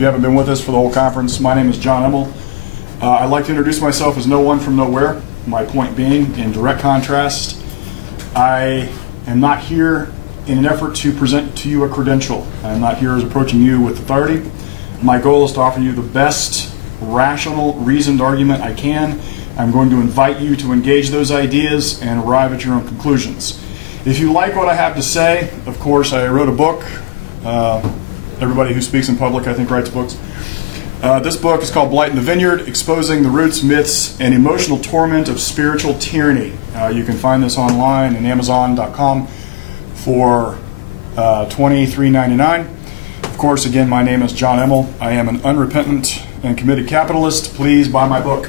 you haven't been with us for the whole conference, my name is John Immel. I'd like to introduce myself as no one from nowhere. My point being, in direct contrast, I am not here in an effort to present to you a credential. I'm not here as approaching you with authority. My goal is to offer you the best rational, reasoned argument I can. I'm going to invite you to engage those ideas and arrive at your own conclusions. If you like what I have to say, of course, I wrote a book. Everybody who speaks in public, I think, writes books. This book is called Blight in the Vineyard, Exposing the Roots, Myths, and Emotional Torment of Spiritual Tyranny. You can find this online at Amazon.com for $23.99. Of course, again, my name is John Immel. I am an unrepentant and committed capitalist. Please buy my book.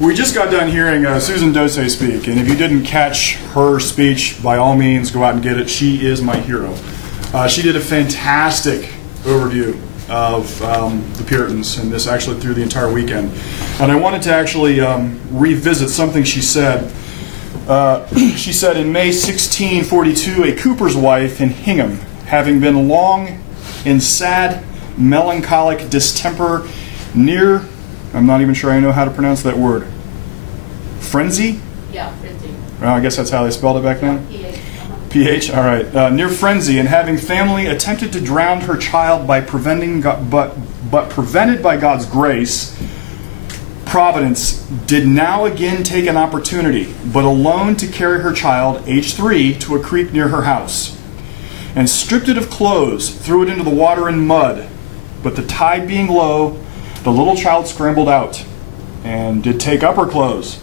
We just got done hearing Susan Dose speak, and if you didn't catch her speech, by all means, go out and get it. She is my hero. She did a fantastic overview of the Puritans, and this actually through the entire weekend. And I wanted to actually revisit something she said. She said, in May 1642, a cooper's wife in Hingham, having been long in sad, melancholic distemper near, I'm not even sure I know how to pronounce that word. Frenzy? Yeah, frenzy. Well, I guess that's how they spelled it back then? PH. PH, all right. Near frenzy, and having family attempted to drown her child by prevented by God's grace, Providence did now again take an opportunity, but alone, to carry her child, age 3, to a creek near her house, and stripped it of clothes, threw it into the water and mud. But the tide being low, the little child scrambled out, and did take up her clothes,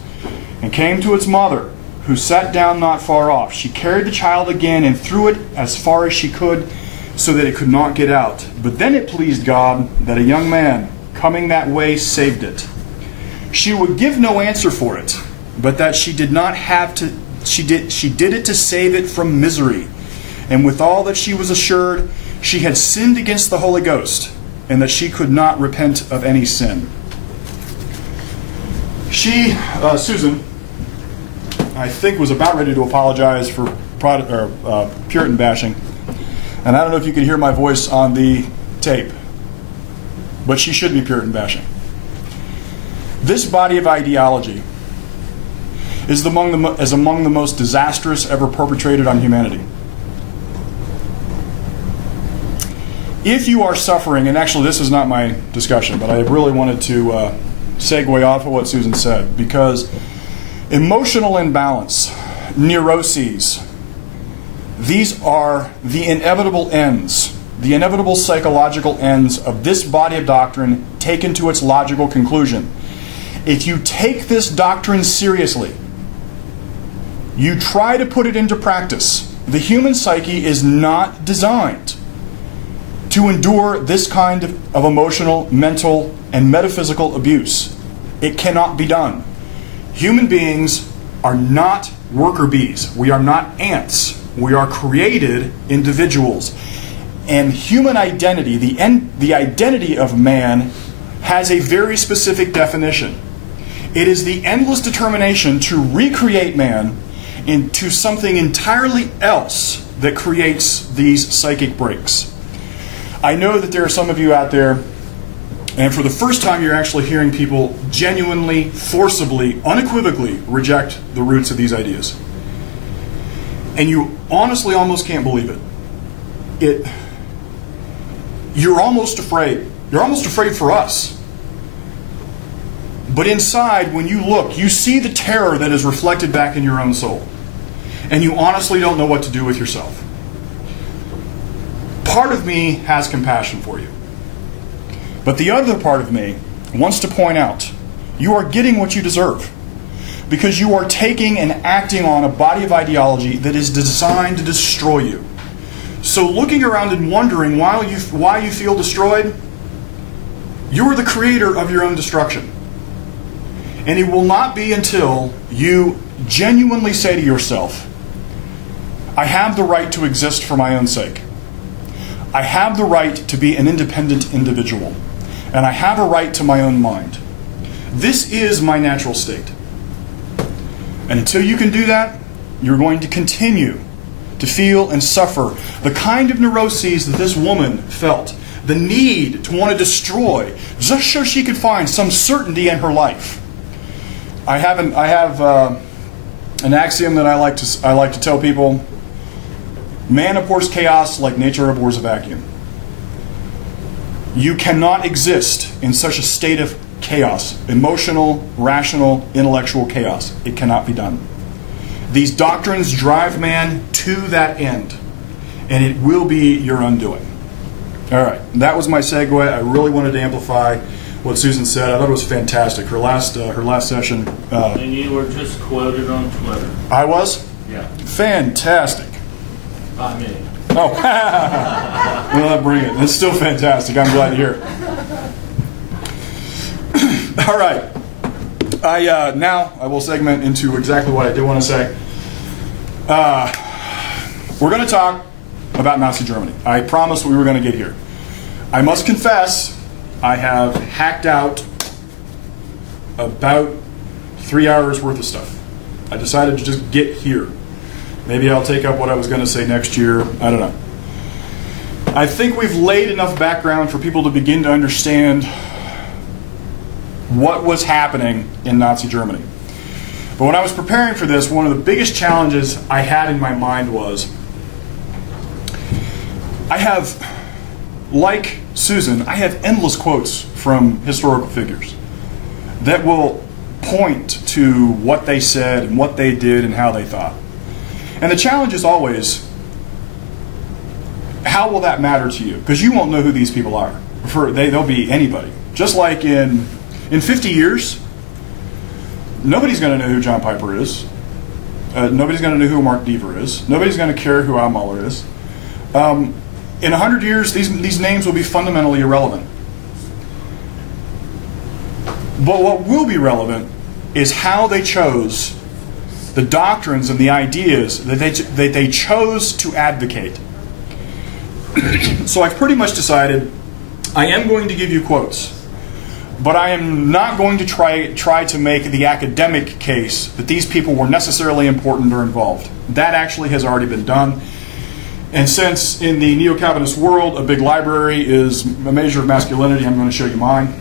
and came to its mother, who sat down not far off. She carried the child again, and threw it as far as she could, so that it could not get out. But then it pleased God that a young man, coming that way, saved it. She would give no answer for it, but that she did not have to. She did it to save it from misery, and with all that she was assured she had sinned against the Holy Ghost, and that she could not repent of any sin. She, Susan, I think, was about ready to apologize for Puritan bashing, and I don't know if you can hear my voice on the tape, but she should be Puritan bashing. This body of ideology is among the most disastrous ever perpetrated on humanity. If you are suffering, and actually this is not my discussion, but I really wanted to segue off of what Susan said, because emotional imbalance, neuroses, these are the inevitable ends, the inevitable psychological ends of this body of doctrine taken to its logical conclusion. If you take this doctrine seriously, you try to put it into practice, the human psyche is not designed to endure this kind of emotional, mental, and metaphysical abuse. It cannot be done. Human beings are not worker bees. We are not ants. We are created individuals. And human identity, the identity of man, has a very specific definition. It is the endless determination to recreate man into something entirely else that creates these psychic breaks. I know that there are some of you out there, and for the first time you're actually hearing people genuinely, forcibly, unequivocally reject the roots of these ideas. And you honestly almost can't believe it. You're almost afraid. You're almost afraid for us. But inside, when you look, you see the terror that is reflected back in your own soul. And you honestly don't know what to do with yourself. Part of me has compassion for you. But the other part of me wants to point out, you are getting what you deserve. Because you are taking and acting on a body of ideology that is designed to destroy you. So looking around and wondering why you feel destroyed, you are the creator of your own destruction. And it will not be until you genuinely say to yourself, I have the right to exist for my own sake. I have the right to be an independent individual. And I have a right to my own mind. This is my natural state. And until you can do that, you're going to continue to feel and suffer the kind of neuroses that this woman felt, the need to want to destroy, just so she could find some certainty in her life. I have an axiom that I like to tell people: man abhors chaos like nature abhors a vacuum. You cannot exist in such a state of chaos, emotional, rational, intellectual chaos. It cannot be done. These doctrines drive man to that end, and it will be your undoing. All right, that was my segue. I really wanted to amplify what Susan said. I thought it was fantastic. Her last session. And you were just quoted on Twitter. I was? Yeah. Fantastic. Not me. Oh, well, bring it. It's still fantastic. I'm glad to hear it. All right. Now I will segment into exactly what I did want to say. We're going to talk about Nazi Germany. I promised we were going to get here. I must confess, I have hacked out about 3 hours worth of stuff. I decided to just get here. Maybe I'll take up what I was going to say next year. I don't know. I think we've laid enough background for people to begin to understand what was happening in Nazi Germany. But when I was preparing for this, one of the biggest challenges I had in my mind was, like Susan, I have endless quotes from historical figures that will point to what they said and what they did and how they thought. And the challenge is always, how will that matter to you? Because you won't know who these people are. They'll be anybody. Just like in 50 years, nobody's going to know who John Piper is. Nobody's going to know who Mark Deaver is. Nobody's going to care who Al Muller is. In 100 years, these names will be fundamentally irrelevant. But what will be relevant is how they chose the doctrines and the ideas that they chose to advocate. So I've pretty much decided I am going to give you quotes, but I am not going to try to make the academic case that these people were necessarily important or involved. That actually has already been done. And since in the neo-Calvinist world a big library is a measure of masculinity, I'm going to show you mine.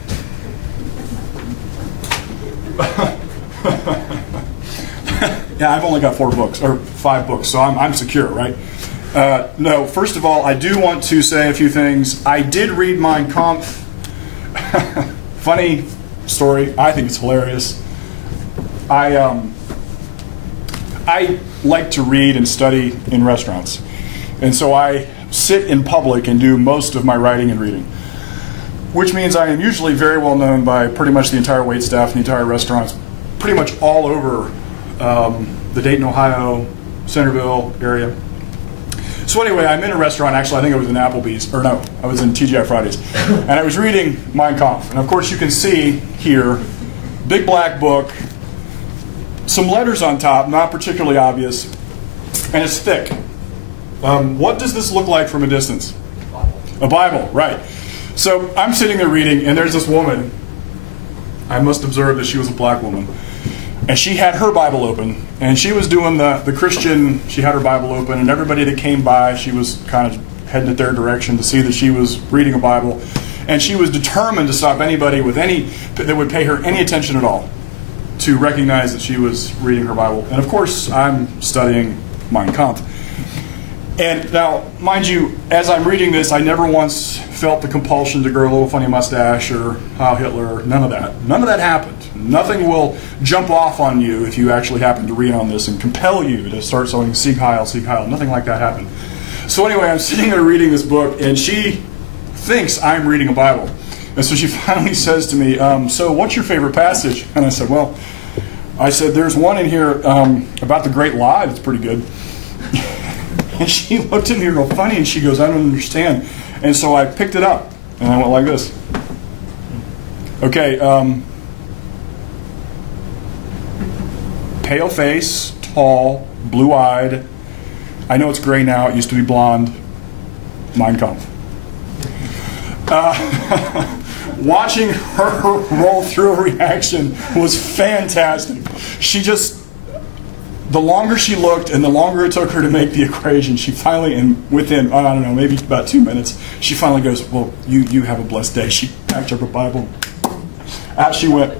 Yeah, I've only got 4 books, or 5 books, so I'm secure, right? No, first of all, I do want to say a few things. I did read Mein Kampf. Funny story. I think it's hilarious. I like to read and study in restaurants. And so I sit in public and do most of my writing and reading, which means I am usually very well known by pretty much the entire wait staff and the entire restaurants, pretty much all over the Dayton, Ohio, Centerville area. So anyway, I'm in a restaurant. Actually, I think I was in Applebee's, or no, I was in TGI Fridays, and I was reading Mein Kampf. And of course, you can see here, big black book, some letters on top, not particularly obvious, and it's thick. What does this look like from a distance? A Bible, right. So I'm sitting there reading, and there's this woman. I must observe that she was a black woman. And she had her Bible open, and she was doing the Christian, she had her Bible open, and everybody that came by, she was kind of heading at their direction to see that she was reading a Bible. And she was determined to stop anybody that would pay her any attention at all to recognize that she was reading her Bible. And of course, I'm studying Mein Kampf. And now, mind you, as I'm reading this, I never once felt the compulsion to grow a little funny mustache or Heil Hitler, none of that. None of that happened. Nothing will jump off on you if you actually happen to read on this and compel you to start saying Sieg Heil, Sieg Heil. Nothing like that happened. So anyway, I'm sitting there reading this book, and she thinks I'm reading a Bible. And so she finally says to me, so what's your favorite passage? And I said, well, there's one in here about the Great Lie that's pretty good. And she looked at me real funny, and she goes, I don't understand. And so I picked it up, and I went like this. Okay, pale face, tall, blue-eyed. I know it's gray now. It used to be blonde. Mein Kampf. Watching her roll through a reaction was fantastic. She just the longer she looked and the longer it took her to make the equation, she finally, and within, I don't know, maybe about 2 minutes, she finally goes, well, you have a blessed day. She packed up her Bible. Out she went.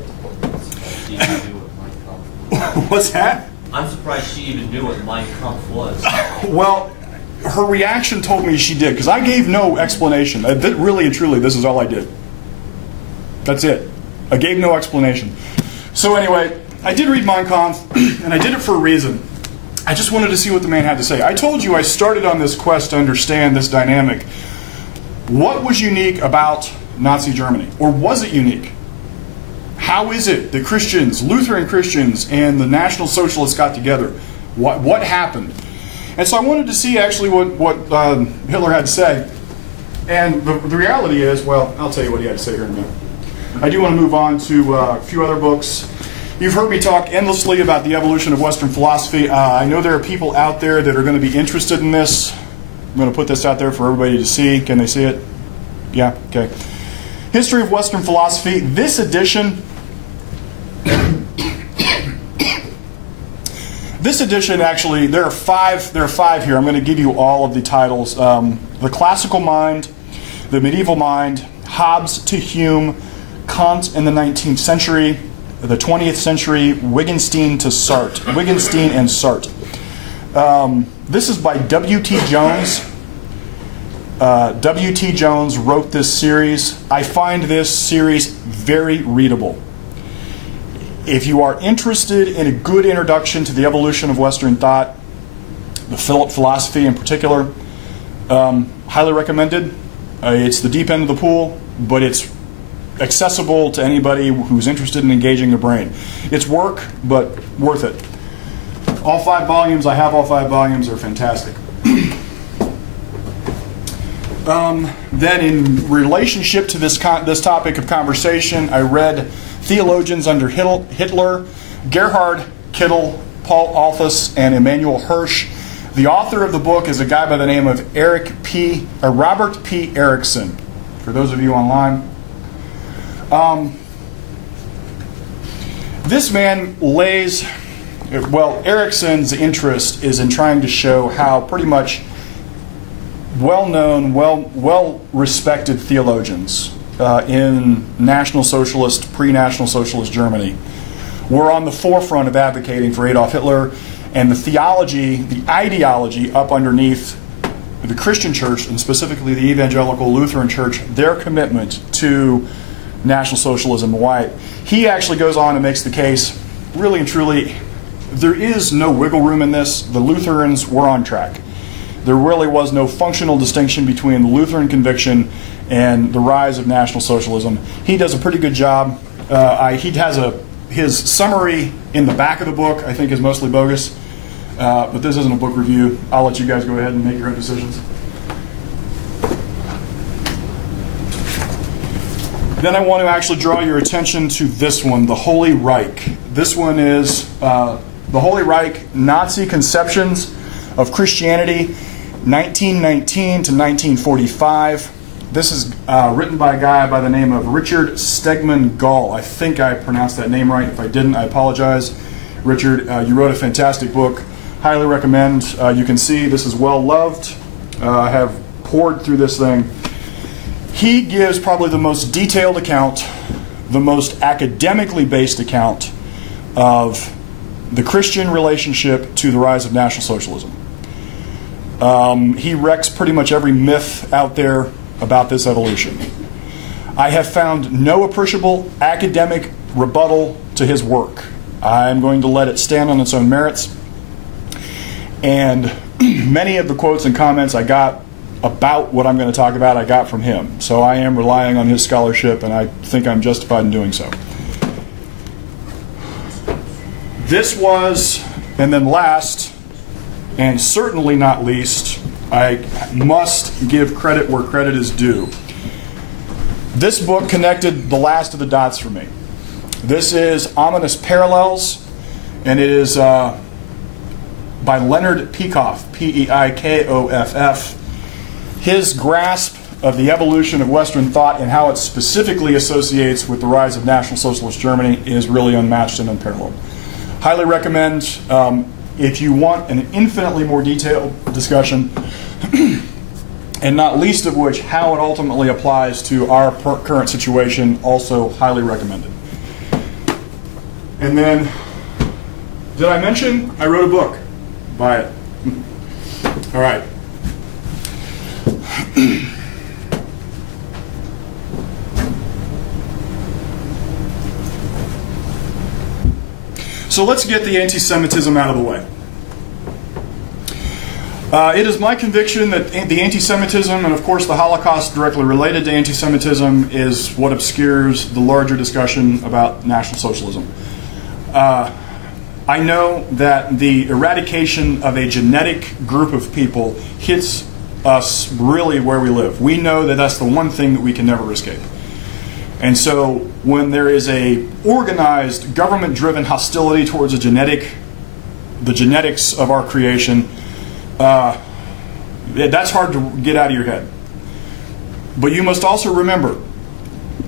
What's that? I'm surprised she even knew what Mein Kampf was. Well, her reaction told me she did, because I gave no explanation. Really and truly, this is all I did. That's it. I gave no explanation. So anyway, I did read Mein Kampf, and I did it for a reason. I just wanted to see what the man had to say. I told you I started on this quest to understand this dynamic. What was unique about Nazi Germany? Or was it unique? How is it that Christians, Lutheran Christians, and the National Socialists got together? What happened? And so I wanted to see actually what Hitler had to say. And the reality is, well, I'll tell you what he had to say here in a minute. I do want to move on to a few other books. You've heard me talk endlessly about the evolution of Western philosophy. I know there are people out there that are going to be interested in this. I'm going to put this out there for everybody to see. Can they see it? Yeah? Okay. History of Western Philosophy. This edition... This edition, actually, there are five here. I'm going to give you all of the titles. The Classical Mind, The Medieval Mind, Hobbes to Hume, Kant in the 19th century, the 20th century, Wittgenstein and Sartre. This is by W.T. Jones. W.T. Jones wrote this series. I find this series very readable. If you are interested in a good introduction to the evolution of Western thought, the philosophy in particular, highly recommended. It's the deep end of the pool, but it's accessible to anybody who's interested in engaging their brain. It's work, but worth it. All 5 volumes, I have all 5 volumes, they're fantastic. Then in relationship to this topic of conversation, I read theologians under Hitler, Gerhard Kittel, Paul Althus, and Emanuel Hirsch. The author of the book is a guy by the name of Robert P. Erickson, for those of you online. This man lays, well, Erickson's interest is in trying to show how pretty much well-known, well-respected theologians in National Socialist, pre-National Socialist Germany were on the forefront of advocating for Adolf Hitler, and the theology, the ideology up underneath the Christian church, and specifically the evangelical Lutheran church, their commitment to National Socialism and why he actually goes on and makes the case, really and truly, there is no wiggle room in this. The Lutherans were on track. There really was no functional distinction between the Lutheran conviction and the rise of National Socialism. He does a pretty good job. He has his summary in the back of the book, I think, is mostly bogus. But this isn't a book review. I'll let you guys go ahead and make your own decisions. Then I want to actually draw your attention to this one, the Holy Reich. This one is the Holy Reich, Nazi Conceptions of Christianity, 1919 to 1945. This is written by a guy by the name of Richard Stegman Gall. I think I pronounced that name right. If I didn't, I apologize. Richard, you wrote a fantastic book. Highly recommend. You can see this is well loved. I have poured through this thing. He gives probably the most detailed account, the most academically based account of the Christian relationship to the rise of National Socialism. He wrecks pretty much every myth out there about this evolution. I have found no appreciable academic rebuttal to his work. I'm going to let it stand on its own merits. And many of the quotes and comments I got about what I'm going to talk about, I got from him. So I am relying on his scholarship, and I think I'm justified in doing so. This was, and then last, and certainly not least, I must give credit where credit is due. This book connected the last of the dots for me. This is Ominous Parallels, and it is by Leonard Peikoff, P-E-I-K-O-F-F. His grasp of the evolution of Western thought and how it specifically associates with the rise of National Socialist Germany is really unmatched and unparalleled. Highly recommend. if you want an infinitely more detailed discussion, and not least of which how it ultimately applies to our current situation, also highly recommended. And then, did I mention I wrote a book? Buy it. All right. So let's get the anti-Semitism out of the way. It is my conviction that the anti-Semitism, and of course the Holocaust directly related to anti-Semitism, is what obscures the larger discussion about National Socialism. I know that the eradication of a genetic group of people hits us really where we live. We know that that's the one thing that we can never escape. And so when there is a organized, government-driven hostility towards the genetics of our creation, that's hard to get out of your head. But you must also remember,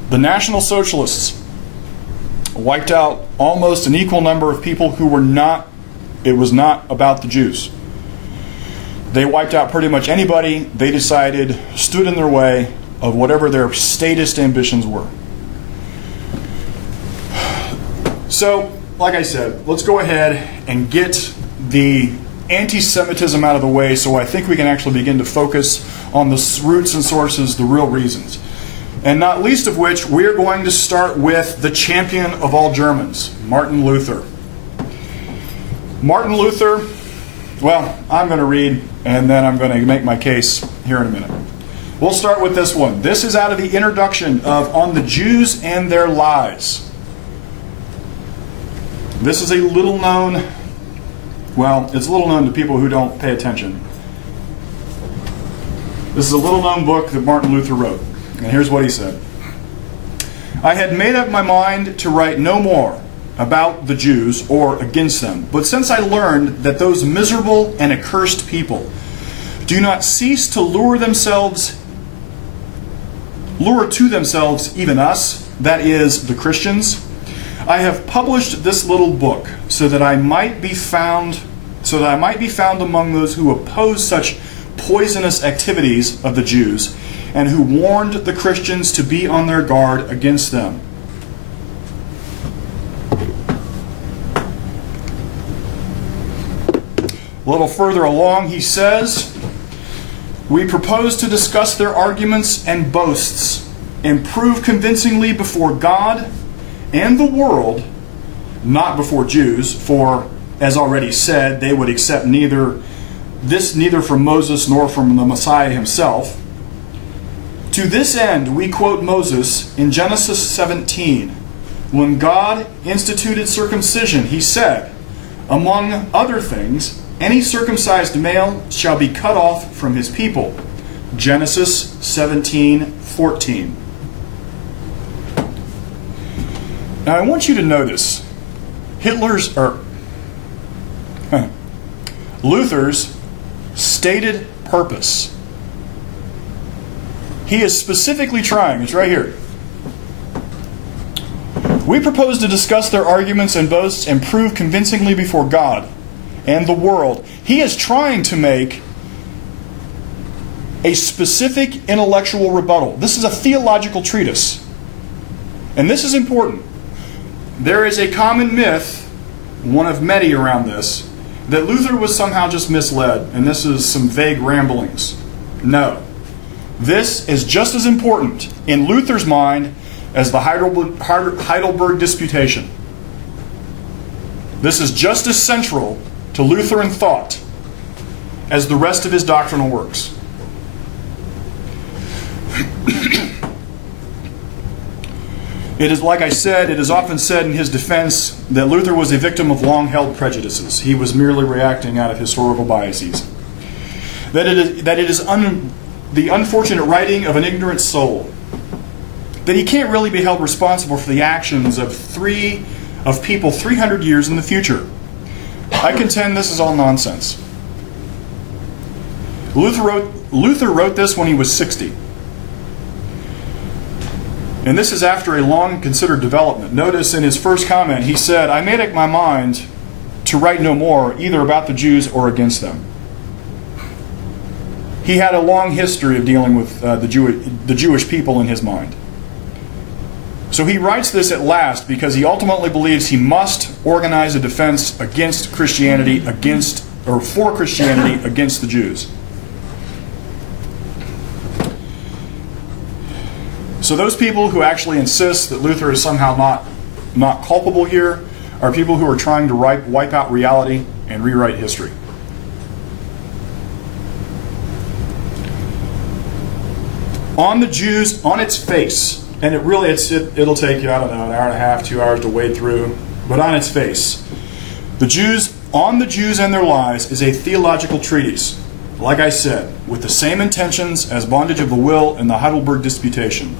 the National Socialists wiped out almost an equal number of people who were not, it was not about the Jews. They wiped out pretty much anybody they decided stood in their way of whatever their statist ambitions were. So, like I said, let's go ahead and get the anti-Semitism out of the way, so I think we can actually begin to focus on the roots and sources, the real reasons. And not least of which, we're going to start with the champion of all Germans, Martin Luther. Martin Luther, well, I'm going to read, and then I'm going to make my case here in a minute. We'll start with this one. This is out of the introduction of On the Jews and Their Lies. This is a little known, well, it's little known to people who don't pay attention. This is a little known book that Martin Luther wrote. And here's what he said. I had made up my mind to write no more about the Jews or against them. But since I learned that those miserable and accursed people do not cease to lure to themselves even us, that is, the Christians, I have published this little book so that I might be found among those who oppose such poisonous activities of the Jews and who warned the Christians to be on their guard against them. A little further along he says, we propose to discuss their arguments and boasts and prove convincingly before God and the world, not before Jews, for, as already said, they would accept neither from Moses nor from the Messiah himself. To this end, we quote Moses in Genesis 17. When God instituted circumcision, he said, among other things, any circumcised male shall be cut off from his people. Genesis 17:14. Now I want you to notice Luther's stated purpose. He is specifically trying, it's right here. We propose to discuss their arguments and boasts and prove convincingly before God and the world. He is trying to make a specific intellectual rebuttal. This is a theological treatise. And this is important. There is a common myth, one of many around this, that Luther was somehow just misled, and this is some vague ramblings. No. This is just as important in Luther's mind as the Heidelberg Disputation. This is just as central to Lutheran thought as the rest of his doctrinal works. It is, like I said, it is often said in his defense that Luther was a victim of long-held prejudices. He was merely reacting out of historical biases. That it is the unfortunate writing of an ignorant soul. That he can't really be held responsible for the actions of people 300 years in the future. I contend this is all nonsense. Luther wrote this when he was 60. And this is after a long considered development. Notice in his first comment, he said, I made up my mind to write no more, either about the Jews or against them. He had a long history of dealing with the Jewish people in his mind. So he writes this at last because he ultimately believes he must organize a defense against Christianity, for Christianity against the Jews. So those people who actually insist that Luther is somehow not culpable here are people who are trying to wipe out reality and rewrite history. On the Jews, on its face, and it'll take you, I don't know, an hour and a half, 2 hours to wade through, but on its face, On the Jews and Their Lies is a theological treatise, like I said, with the same intentions as Bondage of the Will and the Heidelberg Disputation.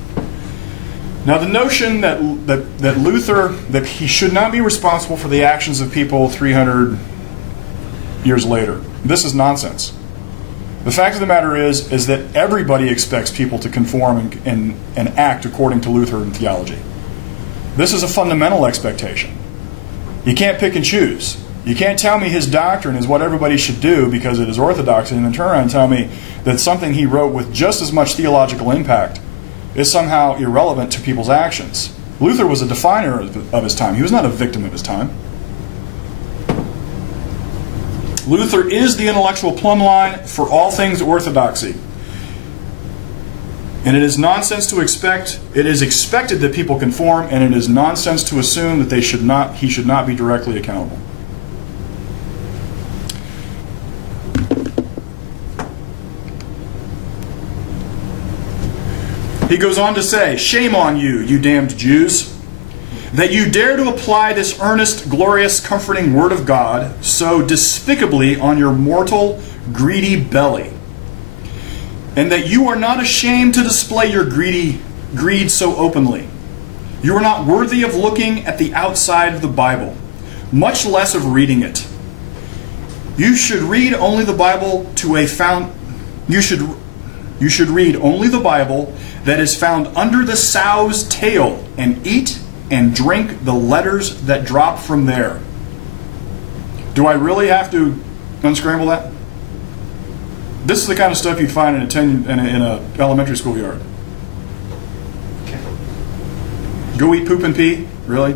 Now, the notion that Luther, that he should not be responsible for the actions of people 300 years later, this is nonsense. The fact of the matter is that everybody expects people to conform and act according to Lutheran theology. This is a fundamental expectation. You can't pick and choose. You can't tell me his doctrine is what everybody should do because it is orthodox, and then turn around and tell me that something he wrote with just as much theological impact is somehow irrelevant to people's actions. Luther was a definer of his time. He was not a victim of his time. Luther is the intellectual plumb line for all things orthodoxy. And it is nonsense to expect, it is expected that people conform, and it is nonsense to assume that he should not be directly accountable. He goes on to say, "Shame on you, you damned Jews, that you dare to apply this earnest, glorious, comforting word of God so despicably on your mortal, greedy belly, and that you are not ashamed to display your greed so openly. You are not worthy of looking at the outside of the Bible, much less of reading it. You should read only the Bible You should read only the Bible that is found under the sow's tail, and eat and drink the letters that drop from there." Do I really have to unscramble that? This is the kind of stuff you'd find in an elementary school yard. Go eat poop and pee? Really?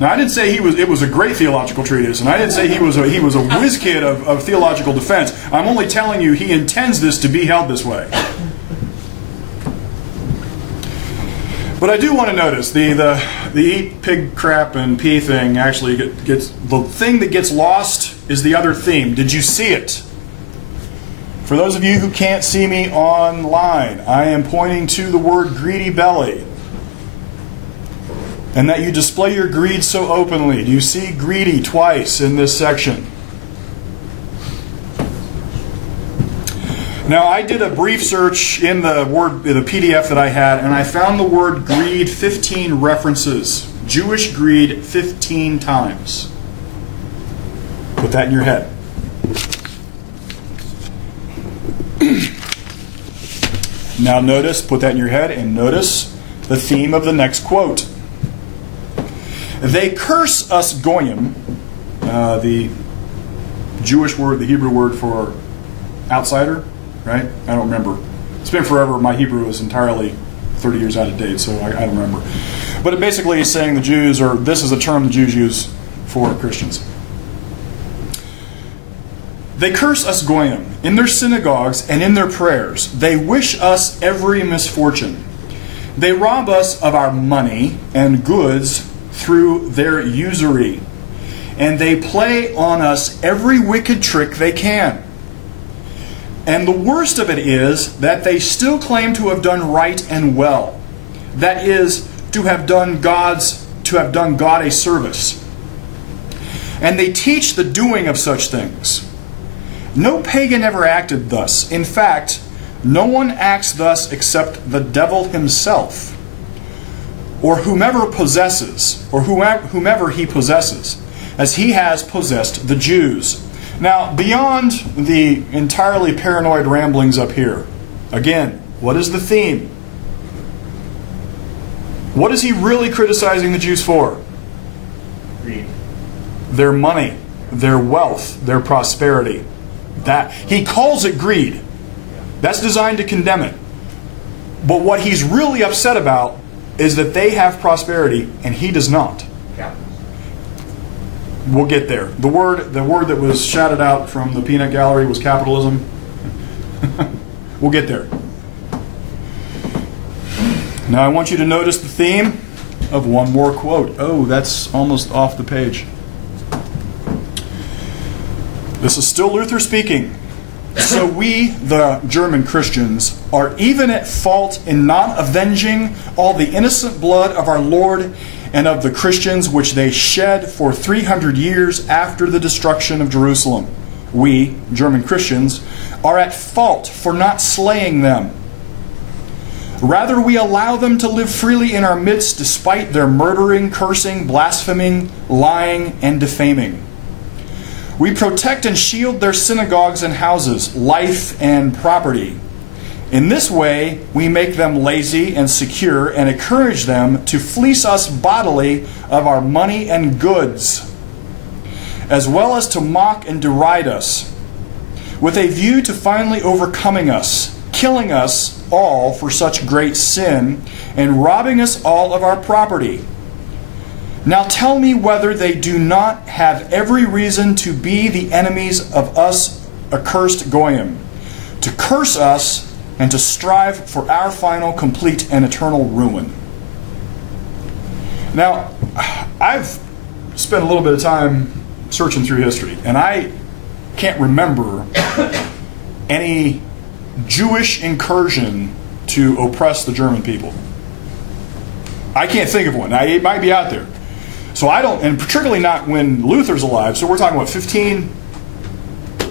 Now, I didn't say it was a great theological treatise, and I didn't say he was a whiz kid of theological defense. I'm only telling you he intends this to be held this way. But I do want to notice the eat pig crap and pee thing actually gets the thing that gets lost is the other theme. Did you see it? For those of you who can't see me online, I am pointing to the word greedy belly. And that you display your greed so openly. Do you see greedy twice in this section? Now, I did a brief search in the PDF that I had, and I found the word greed 15 references. Jewish greed 15 times. Put that in your head. Now notice, put that in your head, and notice the theme of the next quote. "They curse us goyim," the Jewish word, the Hebrew word for outsider, right? I don't remember. It's been forever. My Hebrew is entirely 30 years out of date, so I don't remember. But it basically is saying the Jews, or this is a term the Jews use for Christians. "They curse us goyim in their synagogues and in their prayers. They wish us every misfortune. They rob us of our money and goods through their usury, and they play on us every wicked trick they can. And the worst of it is that they still claim to have done right and well, that is, to have done God a service. And they teach the doing of such things. No pagan ever acted thus. In fact, no one acts thus except the devil himself, or whomever he possesses, as he has possessed the Jews." Now, beyond the entirely paranoid ramblings up here, again, what is the theme? What is he really criticizing the Jews for? Greed. their money, their wealth, their prosperity. That he calls it greed. That's designed to condemn it. But what he's really upset about is that they have prosperity and he does not. We'll get there. The word that was shouted out from the peanut gallery was capitalism. We'll get there. Now I want you to notice the theme of one more quote. Oh, that's almost off the page. This is still Luther speaking. So we, the German Christians, are even at fault in not avenging all the innocent blood of our Lord and of the Christians which they shed for 300 years after the destruction of Jerusalem. We, German Christians, are at fault for not slaying them. Rather, we allow them to live freely in our midst despite their murdering, cursing, blaspheming, lying, and defaming. We protect and shield their synagogues and houses, life and property. In this way, we make them lazy and secure and encourage them to fleece us bodily of our money and goods, as well as to mock and deride us, with a view to finally overcoming us, killing us all for such great sin, and robbing us all of our property. Now tell me whether they do not have every reason to be the enemies of us accursed Goyim, to curse us and to strive for our final, complete, and eternal ruin. Now, I've spent a little bit of time searching through history, and I can't remember any Jewish incursion to oppress the German people. I can't think of one. It might be out there. So I don't, and particularly not when Luther's alive. So we're talking about circa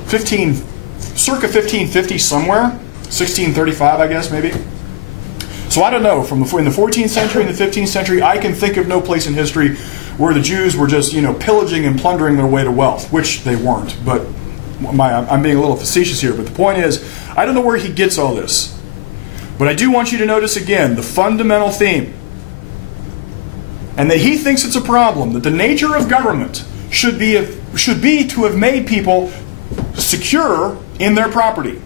1550 somewhere, 1635, I guess, maybe. So I don't know. In the 14th century and the 15th century, I can think of no place in history where the Jews were just, pillaging and plundering their way to wealth, which they weren't. But I'm being a little facetious here. But the point is, I don't know where he gets all this. But I do want you to notice again the fundamental theme. And that he thinks it's a problem, that the nature of government should be to have made people secure in their property.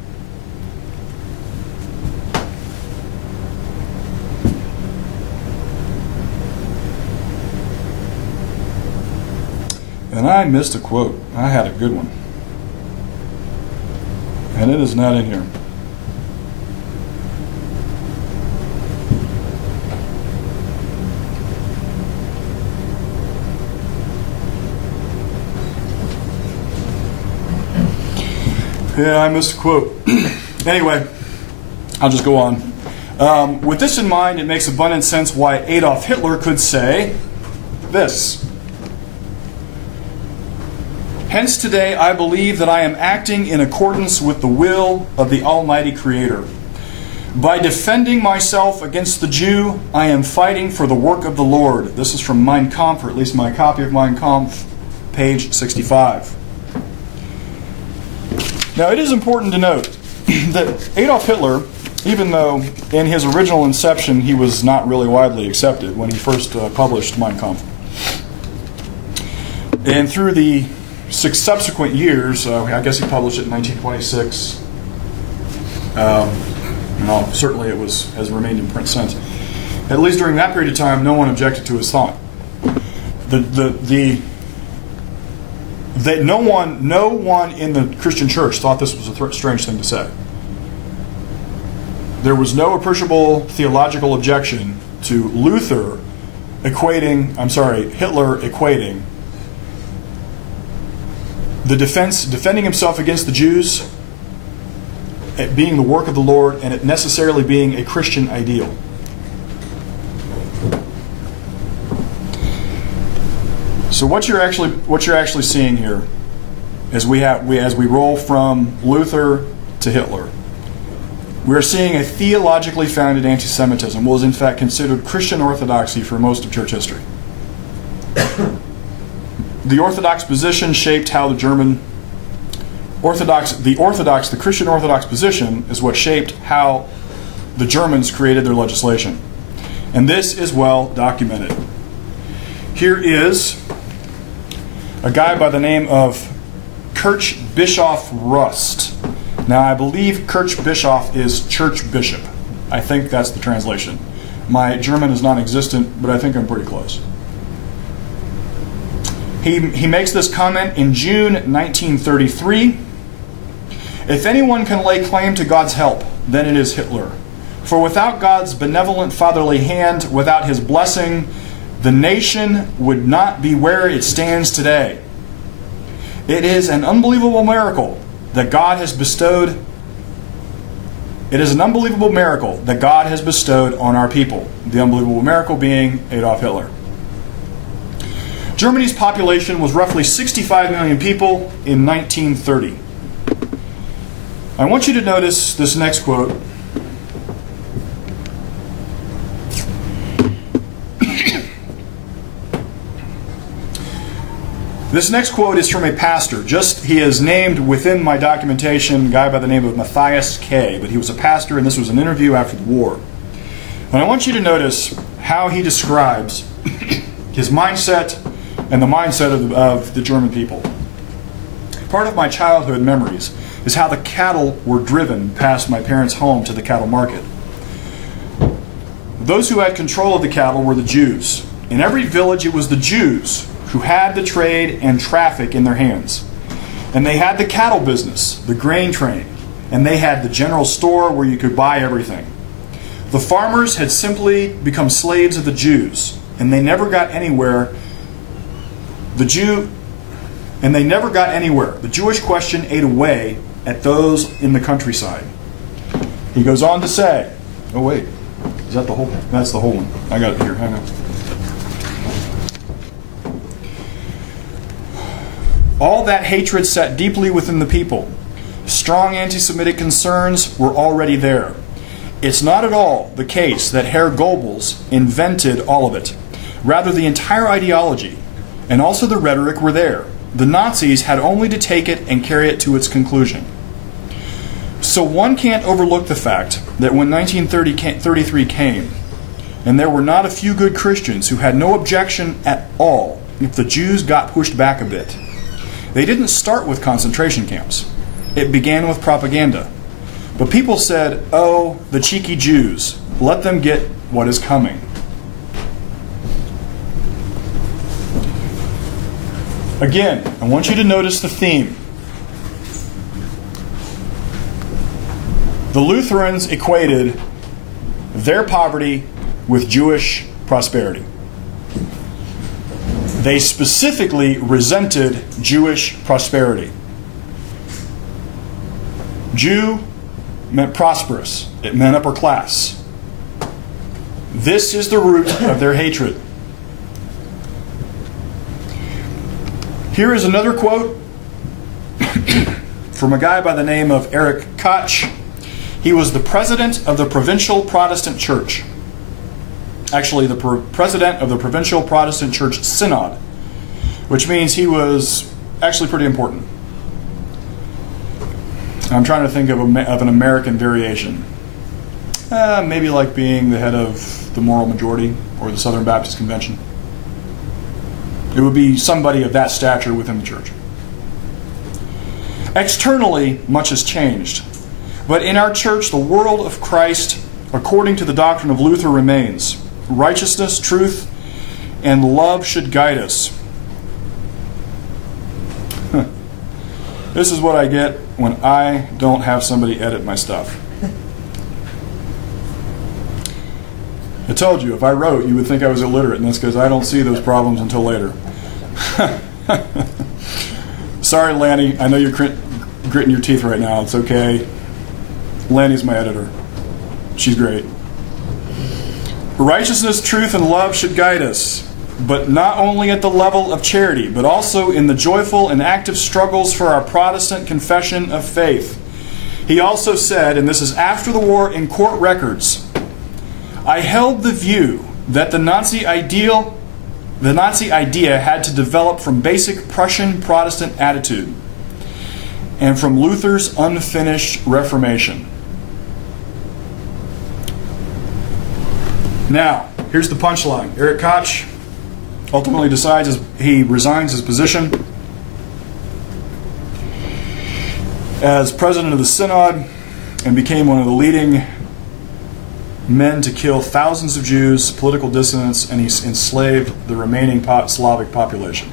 And I missed a quote. I had a good one. And it is not in here. Yeah, I missed a quote. Anyway, I'll just go on. With this in mind, it makes abundant sense why Adolf Hitler could say this. Hence today I believe that I am acting in accordance with the will of the Almighty Creator. By defending myself against the Jew, I am fighting for the work of the Lord. This is from Mein Kampf, or at least my copy of Mein Kampf, page 65. Now, it is important to note that Adolf Hitler, even though in his original inception he was not really widely accepted when he first published Mein Kampf, and through the 6 subsequent years, I guess he published it in 1926, certainly it has remained in print since. At least during that period of time, no one objected to his thought. That no one in the Christian church thought this was a strange thing to say. There was no appreciable theological objection to Hitler equating the defending himself against the Jews, it being the work of the Lord, and it necessarily being a Christian ideal. So what you're actually seeing here, as we roll from Luther to Hitler, we're seeing a theologically founded anti-Semitism was in fact considered Christian orthodoxy for most of church history. The Orthodox position shaped how the Christian Orthodox position is what shaped how the Germans created their legislation. And this is well documented. Here is a guy by the name of Kirchbischof Rust. Now, I believe Kirchbischof is church bishop. I think that's the translation. My German is non-existent, but I think I'm pretty close. He makes this comment in June 1933. If anyone can lay claim to God's help, then it is Hitler. For without God's benevolent fatherly hand, without his blessing, the nation would not be where it stands today. It is an unbelievable miracle that God has bestowed. It is an unbelievable miracle that God has bestowed on our people. The unbelievable miracle being Adolf Hitler. Germany's population was roughly 65 million people in 1930. I want you to notice this next quote. This next quote is from a pastor. He is named within my documentation, a guy by the name of Matthias K. But he was a pastor, and this was an interview after the war. And I want you to notice how he describes his mindset and the mindset of the German people. Part of my childhood memories is how the cattle were driven past my parents' home to the cattle market. Those who had control of the cattle were the Jews. In every village, it was the Jews who had the trade and traffic in their hands. And they had the cattle business, the grain train, and they had the general store where you could buy everything. The farmers had simply become slaves of the Jews, and they never got anywhere. The Jewish question ate away at those in the countryside. He goes on to say, oh wait, is that the whole? That's the whole one. I got it here, hang on. All that hatred sat deeply within the people. Strong anti-Semitic concerns were already there. It's not at all the case that Herr Goebbels invented all of it. Rather, the entire ideology and also the rhetoric were there. The Nazis had only to take it and carry it to its conclusion. So one can't overlook the fact that when 1933 came, and there were not a few good Christians who had no objection at all if the Jews got pushed back a bit. They didn't start with concentration camps. It began with propaganda. But people said, oh, the cheeky Jews, let them get what is coming. Again, I want you to notice the theme. The Lutherans equated their poverty with Jewish prosperity. They specifically resented Jewish prosperity. Jew meant prosperous. It meant upper class. This is the root of their hatred. Here is another quote from a guy by the name of Erich Koch. He was the president of the Provincial Protestant Church. Actually, the president of the Provincial Protestant Church Synod, which means he was actually pretty important. I'm trying to think of an American variation. Maybe like being the head of the Moral Majority or the Southern Baptist Convention. It would be somebody of that stature within the church. Externally, much has changed. But in our church, the world of Christ, according to the doctrine of Luther, remains. Righteousness, truth, and love should guide us. This is what I get when I don't have somebody edit my stuff. I told you, if I wrote, you would think I was illiterate, and that's because I don't see those problems until later. Sorry, Lanny. I know you're gritting your teeth right now. It's okay. Lanny's my editor. She's great. Righteousness, truth, and love should guide us, but not only at the level of charity, but also in the joyful and active struggles for our Protestant confession of faith. He also said, and this is after the war in court records, I held the view that the Nazi idea had to develop from basic Prussian Protestant attitude and from Luther's unfinished Reformation. Now, here's the punchline. Erich Koch ultimately decides he resigns his position. as president of the synod and became one of the leading men to kill thousands of Jews, political dissidents, and he enslaved the remaining Slavic population.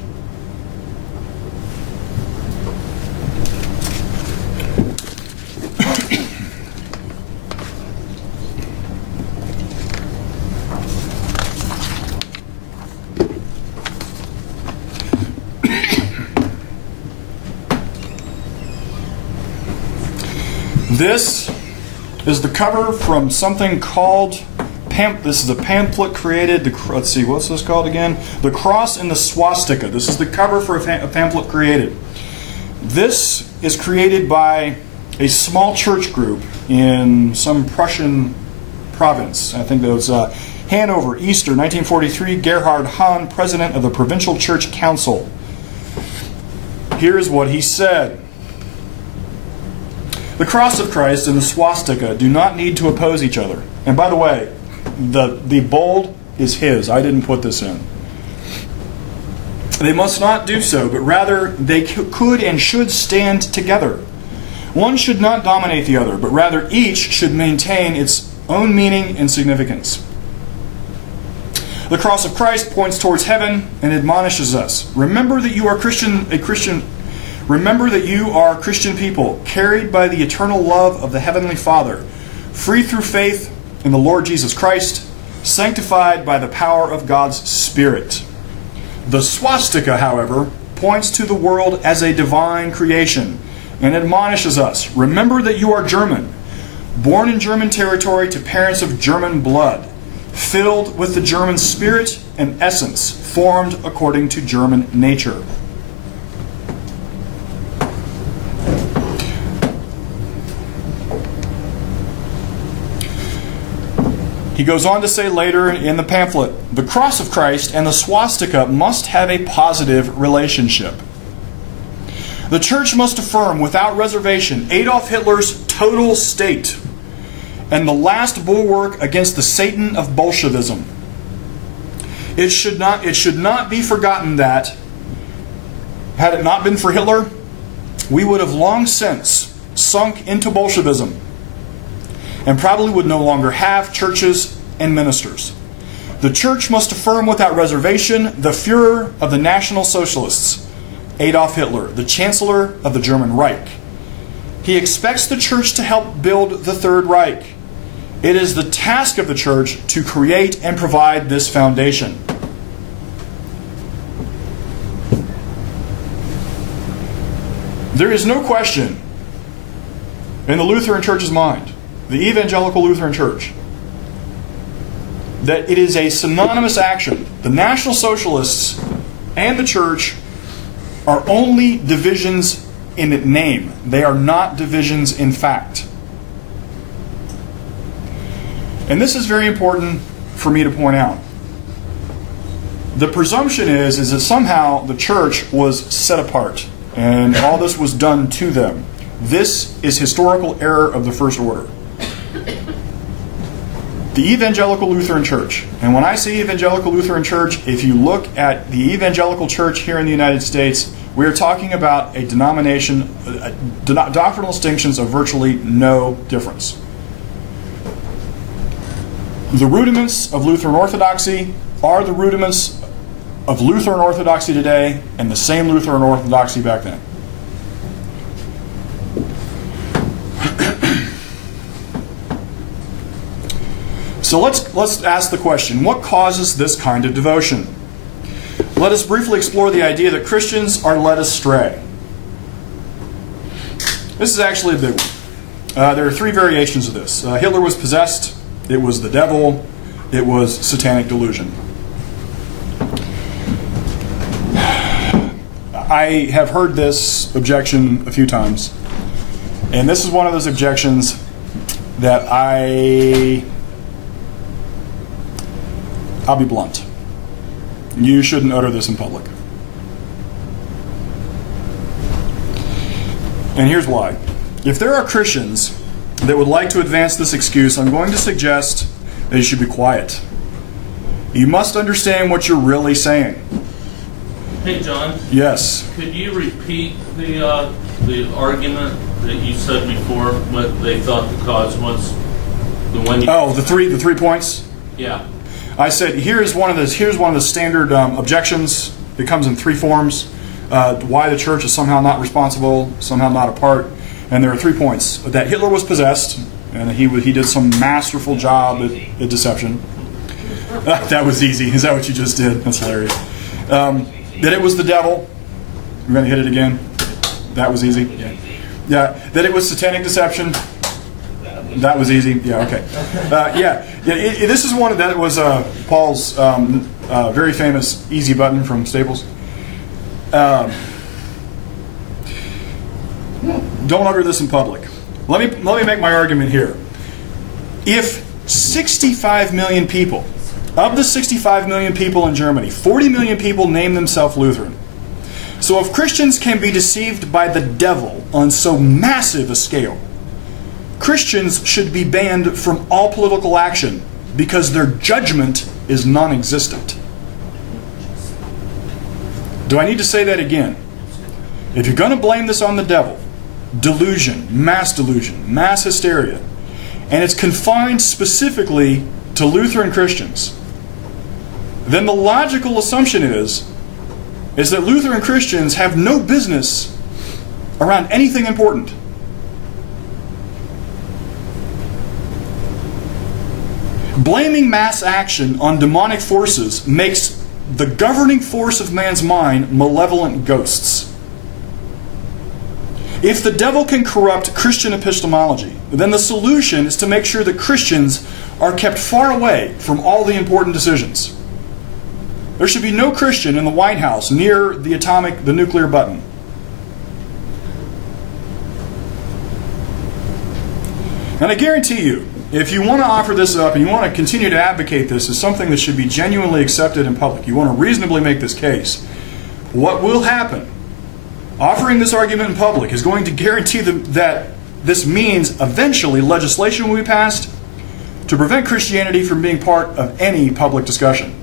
This is the cover from something called, this is a pamphlet created, let's see, what's this called again? The Cross and the Swastika. This is the cover for a pamphlet created. This is created by a small church group in some Prussian province. I think that was Hanover, Easter, 1943, Gerhard Hahn, president of the Provincial Church Council. Here's what he said. The cross of Christ and the swastika do not need to oppose each other. And by the way, the bold is his. I didn't put this in. They must not do so, but rather they could and should stand together. One should not dominate the other, but rather each should maintain its own meaning and significance. The cross of Christ points towards heaven and admonishes us. Remember that you are Remember that you are Christian people, carried by the eternal love of the Heavenly Father, free through faith in the Lord Jesus Christ, sanctified by the power of God's Spirit. The swastika, however, points to the world as a divine creation and admonishes us. Remember that you are German, born in German territory to parents of German blood, filled with the German spirit and essence, formed according to German nature. He goes on to say later in the pamphlet, the cross of Christ and the swastika must have a positive relationship. The Church must affirm without reservation Adolf Hitler's total state and the last bulwark against the Satan of Bolshevism. It should not be forgotten that, had it not been for Hitler, we would have long since sunk into Bolshevism and probably would no longer have churches and ministers. The Church must affirm without reservation the Führer of the National Socialists, Adolf Hitler, the Chancellor of the German Reich. He expects the Church to help build the Third Reich. It is the task of the Church to create and provide this foundation. There is no question in the Lutheran Church's mind, the Evangelical Lutheran Church, that it is a synonymous action. The National Socialists and the Church are only divisions in name. They are not divisions in fact. And this is very important for me to point out. The presumption is that somehow the Church was set apart and all this was done to them. This is historical error of the first order. The Evangelical Lutheran Church, and when I say Evangelical Lutheran Church, if you look at the Evangelical Church here in the United States, we are talking about a denomination, doctrinal distinctions of virtually no difference. The rudiments of Lutheran Orthodoxy are the rudiments of Lutheran Orthodoxy today and the same Lutheran Orthodoxy back then. So let's ask the question, what causes this kind of devotion? Let us briefly explore the idea that Christians are led astray. This is actually a big one. There are three variations of this. Hitler was possessed, it was the devil, it was satanic delusion. I have heard this objection a few times, and this is one of those objections that I'll be blunt. You shouldn't utter this in public. And here's why. If there are Christians that would like to advance this excuse, I'm going to suggest that you should be quiet. You must understand what you're really saying. Hey, John. Yes. Could you repeat the the argument that you said before, what they thought the cause was, the one you... Oh, the three points? Yeah. I said, here's one of the standard objections. It comes in three forms. Why the church is somehow not responsible, somehow not a part. And there are 3 points. That Hitler was possessed, and he did some masterful job at deception. That was easy. Is that what you just did? That's hilarious. That it was the devil. We're going to hit it again. That was easy. Yeah. That it was satanic deception. That was easy. Yeah. Okay. This is one that was Paul's very famous easy button from Staples. Don't utter this in public. Let me make my argument here. If 65 million people, of the 65 million people in Germany, 40 million people name themselves Lutheran. So if Christians can be deceived by the devil on so massive a scale, Christians should be banned from all political action because their judgment is non-existent. Do I need to say that again? If you're going to blame this on the devil, delusion, mass hysteria, and it's confined specifically to Lutheran Christians, then the logical assumption is that Lutheran Christians have no business around anything important. Blaming mass action on demonic forces makes the governing force of man's mind malevolent ghosts. If the devil can corrupt Christian epistemology, then the solution is to make sure that Christians are kept far away from all the important decisions. There should be no Christian in the White House near the nuclear button. And I guarantee you, if you want to offer this up and you want to continue to advocate this as something that should be genuinely accepted in public, you want to reasonably make this case, what will happen, offering this argument in public, is going to guarantee that this means eventually legislation will be passed to prevent Christianity from being part of any public discussion.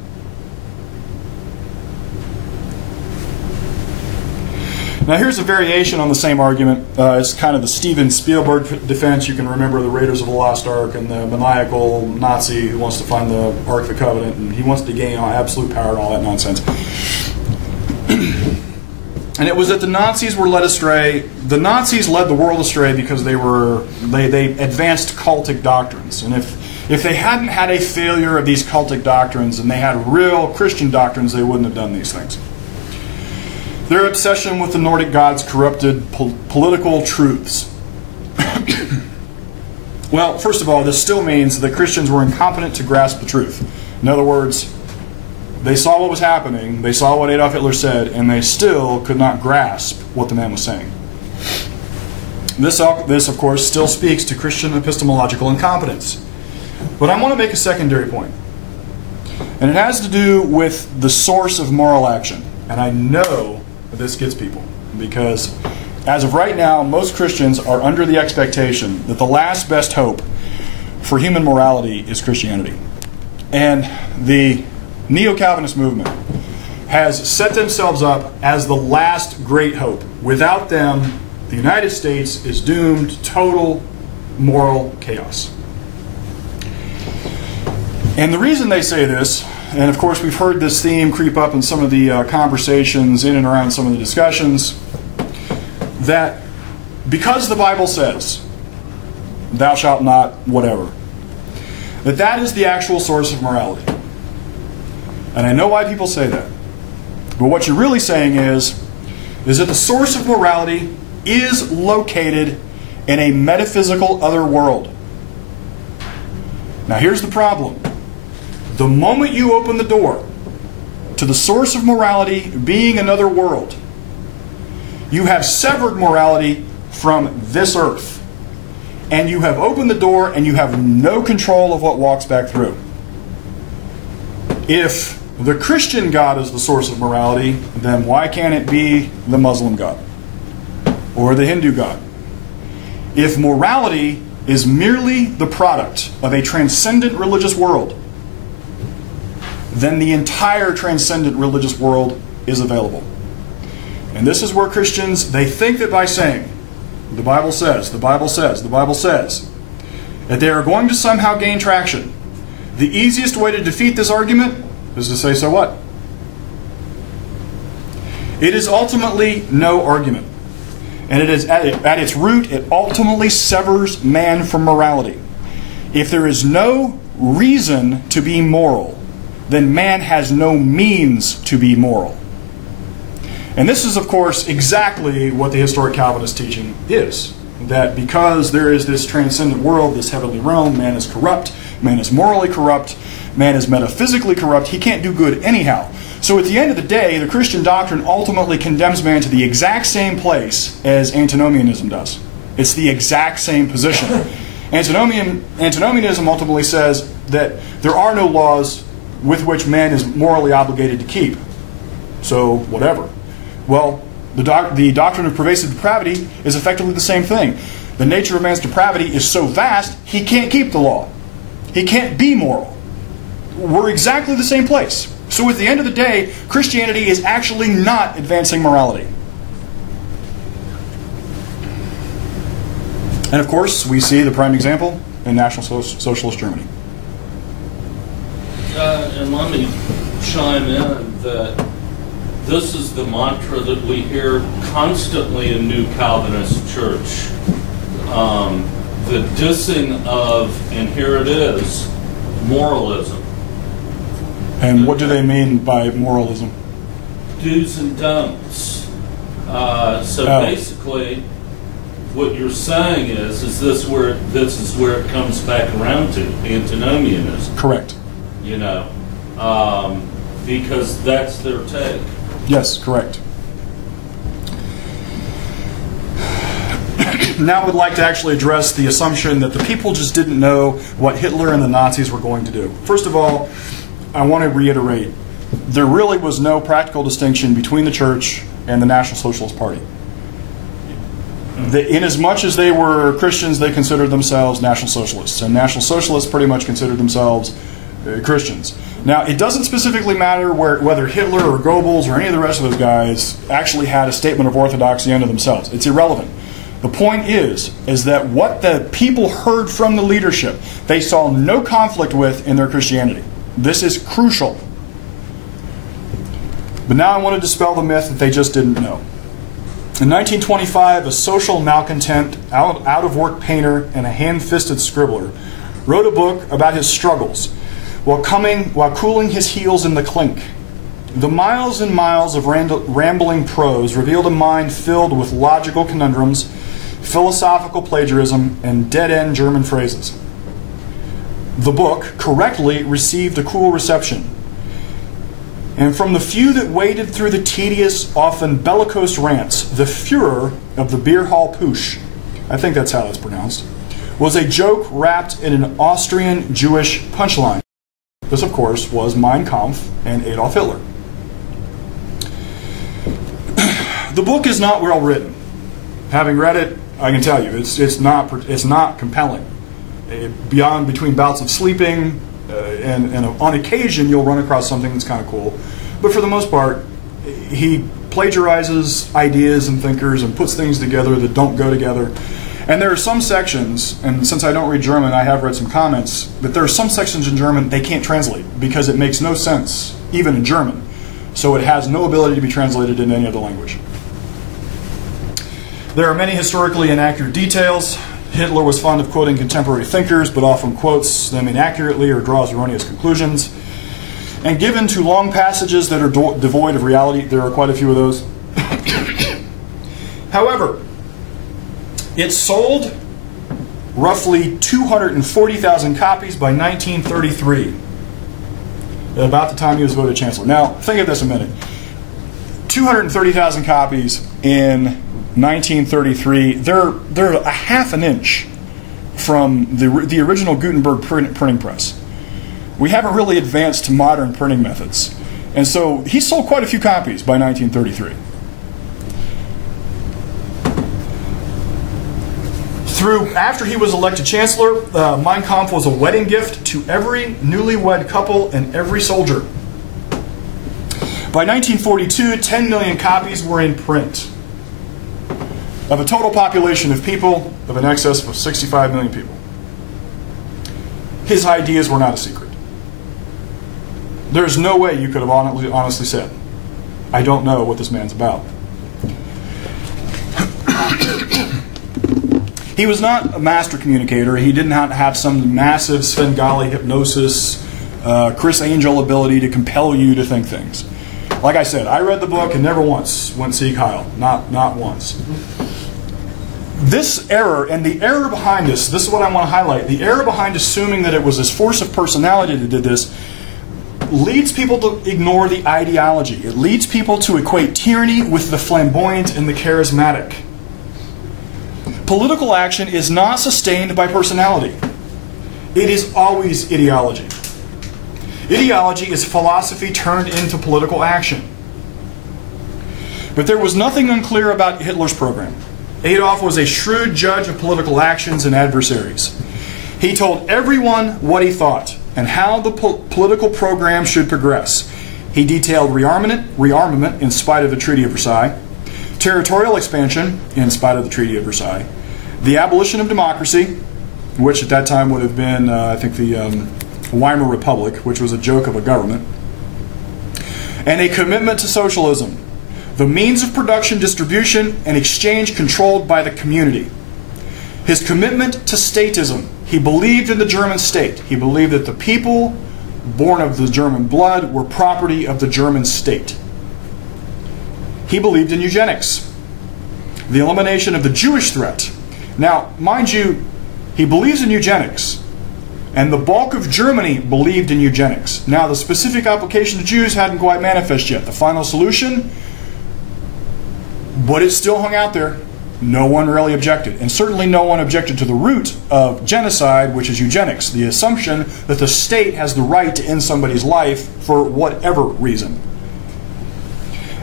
Now here's a variation on the same argument. It's kind of the Steven Spielberg defense. You can remember the Raiders of the Lost Ark and the maniacal Nazi who wants to find the Ark of the Covenant and he wants to gain absolute power and all that nonsense. And it was that the Nazis were led astray. The Nazis led the world astray because they advanced cultic doctrines. And if they hadn't had a failure of these cultic doctrines and they had real Christian doctrines, they wouldn't have done these things. Their obsession with the Nordic gods corrupted political truths. Well, first of all, this still means that Christians were incompetent to grasp the truth. In other words, they saw what was happening, they saw what Adolf Hitler said, and they still could not grasp what the man was saying. This, of course, still speaks to Christian epistemological incompetence. But I want to make a secondary point. And it has to do with the source of moral action. And I know this gets people, because as of right now, most Christians are under the expectation that the last best hope for human morality is Christianity. And the Neo-Calvinist movement has set themselves up as the last great hope. Without them, the United States is doomed to total moral chaos. And the reason they say this, and of course we've heard this theme creep up in some of the conversations in and around some of the discussions, that because the Bible says, thou shalt not whatever, that is the actual source of morality. And I know why people say that. But what you're really saying is that the source of morality is located in a metaphysical other world. Now here's the problem. The moment you open the door to the source of morality being another world, you have severed morality from this earth. And you have opened the door and you have no control of what walks back through. If the Christian God is the source of morality, then why can't it be the Muslim God or the Hindu God? If morality is merely the product of a transcendent religious world, then the entire transcendent religious world is available. And this is where Christians, they think that by saying the Bible says, the Bible says, the Bible says, that they are going to somehow gain traction, the easiest way to defeat this argument is to say, so what? It is ultimately no argument. And it is at its root, it ultimately severs man from morality. If there is no reason to be moral, then man has no means to be moral. And this is, of course, exactly what the historic Calvinist teaching is. That because there is this transcendent world, this heavenly realm, man is corrupt, man is morally corrupt, man is metaphysically corrupt, he can't do good anyhow. So at the end of the day, the Christian doctrine ultimately condemns man to the exact same place as antinomianism does. It's the exact same position. Antinomianism ultimately says that there are no laws with which man is morally obligated to keep. So, whatever. Well, the doctrine of pervasive depravity is effectively the same thing. The nature of man's depravity is so vast, he can't keep the law. He can't be moral. We're exactly the same place. So at the end of the day, Christianity is actually not advancing morality. And of course, we see the prime example in National Socialist Germany. And let me chime in that this is the mantra that we hear constantly in New Calvinist Church. The dissing of, and here it is, moralism. And what do they mean by moralism? Do's and don'ts. Basically, what you're saying is this is where it comes back around to antinomianism. Correct. You know, because that's their take. Yes, correct. Now I would like to actually address the assumption that the people just didn't know what Hitler and the Nazis were going to do. First of all, I want to reiterate, there really was no practical distinction between the church and the National Socialist Party. Inasmuch as they were Christians, they considered themselves National Socialists, and National Socialists pretty much considered themselves Christians. Now, it doesn't specifically matter whether Hitler or Goebbels or any of the rest of those guys actually had a statement of orthodoxy unto themselves. It's irrelevant. The point is that what the people heard from the leadership, they saw no conflict with in their Christianity. This is crucial. But now I want to dispel the myth that they just didn't know. In 1925, a social malcontent, out-of-work painter, and a ham-fisted scribbler wrote a book about his struggles while cooling his heels in the clink. The miles and miles of rambling prose revealed a mind filled with logical conundrums, philosophical plagiarism, and dead-end German phrases. The book correctly received a cool reception. And from the few that waded through the tedious, often bellicose rants, the Führer of the beer hall Push, I think that's how it's pronounced, was a joke wrapped in an Austrian Jewish punchline. This, of course, was Mein Kampf and Adolf Hitler. The book is not well written. Having read it, I can tell you, it's not compelling. Between bouts of sleeping, and on occasion you'll run across something that's kind of cool. But for the most part, he plagiarizes ideas and thinkers and puts things together that don't go together. And there are some sections, and since I don't read German, I have read some comments, but there are some sections in German they can't translate because it makes no sense, even in German. So it has no ability to be translated in any other language. There are many historically inaccurate details. Hitler was fond of quoting contemporary thinkers, but often quotes them inaccurately or draws erroneous conclusions. And given to long passages that are devoid of reality, there are quite a few of those. However, it sold roughly 240,000 copies by 1933, at about the time he was voted chancellor. Now, think of this a minute. 230,000 copies in 1933, they're a half an inch from the original Gutenberg printing press. We haven't really advanced to modern printing methods. And so he sold quite a few copies by 1933. After he was elected chancellor, Mein Kampf was a wedding gift to every newlywed couple and every soldier. By 1942, 10 million copies were in print. of a total population of people of an excess of 65 million people. His ideas were not a secret. There's no way you could have honestly said, I don't know what this man's about. He was not a master communicator. He did not have some massive Svengali hypnosis, Chris Angel ability to compel you to think things. Like I said, I read the book and never once went see Kyle. Not once. This error, and the error behind this is what I want to highlight. The error behind assuming that it was his force of personality that did this leads people to ignore the ideology. It leads people to equate tyranny with the flamboyant and the charismatic. Political action is not sustained by personality. It is always ideology. Ideology is philosophy turned into political action. But there was nothing unclear about Hitler's program. Adolf was a shrewd judge of political actions and adversaries. He told everyone what he thought and how the political program should progress. He detailed rearmament in spite of the Treaty of Versailles, territorial expansion in spite of the Treaty of Versailles, the abolition of democracy, which at that time would have been, I think, the Weimar Republic, which was a joke of a government, and a commitment to socialism, the means of production, distribution, and exchange controlled by the community. His commitment to statism. He believed in the German state. He believed that the people born of the German blood were property of the German state. He believed in eugenics, the elimination of the Jewish threat. Now, mind you, he believes in eugenics, and the bulk of Germany believed in eugenics. Now, the specific application to Jews hadn't quite manifested yet. The final solution, but it still hung out there. No one really objected, and certainly no one objected to the root of genocide, which is eugenics, the assumption that the state has the right to end somebody's life for whatever reason.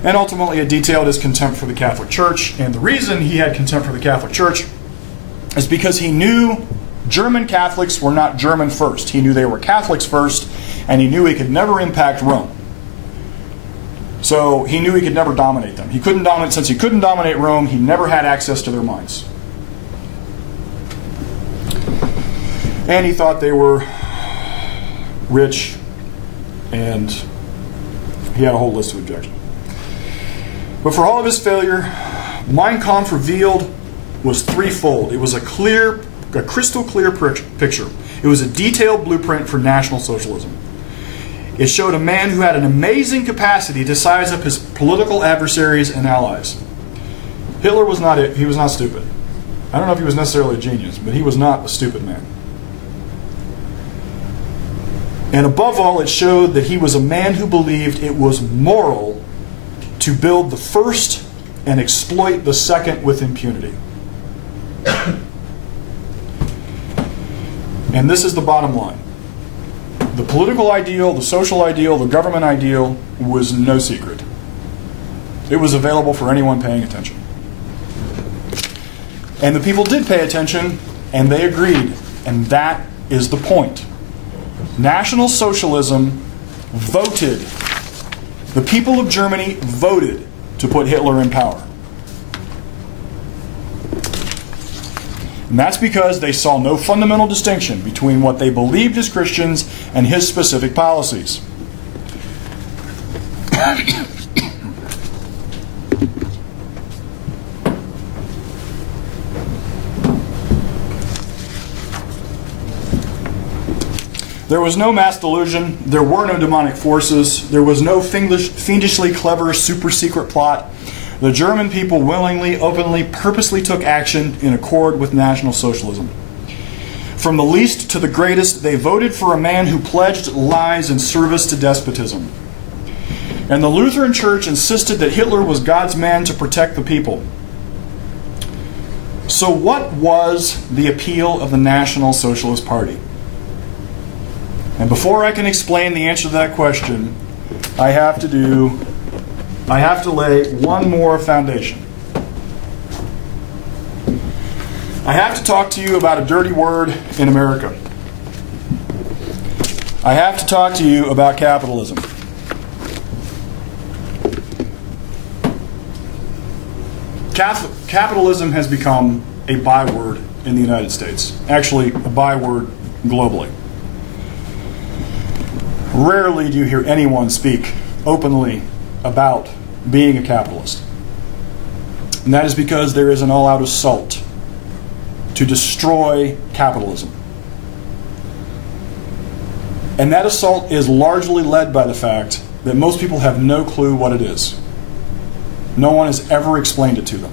And ultimately it detailed his contempt for the Catholic Church, and the reason he had contempt for the Catholic Church is because he knew German Catholics were not German first. He knew they were Catholics first, and he knew he could never impact Rome. So he knew he could never dominate them. He couldn't dominate, since he couldn't dominate Rome, he never had access to their minds. And he thought they were rich, and he had a whole list of objections. But for all of his failure, Mein Kampf revealed was threefold. It was a crystal clear picture. It was a detailed blueprint for National Socialism. It showed a man who had an amazing capacity to size up his political adversaries and allies. Hitler was not it. He was not stupid. I don't know if he was necessarily a genius, but he was not a stupid man. And above all, it showed that he was a man who believed it was moral to build the first and exploit the second with impunity. And this is the bottom line. The political ideal, the social ideal, the government ideal was no secret. It was available for anyone paying attention. And the people did pay attention, and they agreed. And that is the point. National Socialism voted. The people of Germany voted to put Hitler in power. And that's because they saw no fundamental distinction between what they believed as Christians and his specific policies. There was no mass delusion, there were no demonic forces, there was no fiendishly clever super secret plot. The German people willingly, openly, purposely took action in accord with National Socialism. From the least to the greatest, they voted for a man who pledged lies in service to despotism. And the Lutheran Church insisted that Hitler was God's man to protect the people. So what was the appeal of the National Socialist Party? And before I can explain the answer to that question, I have to lay one more foundation. I have to talk to you about a dirty word in America. I have to talk to you about capitalism. Capitalism has become a byword in the United States. Actually, a byword globally. Rarely do you hear anyone speak openly about being a capitalist. And that is because there is an all-out assault to destroy capitalism. And that assault is largely led by the fact that most people have no clue what it is. No one has ever explained it to them.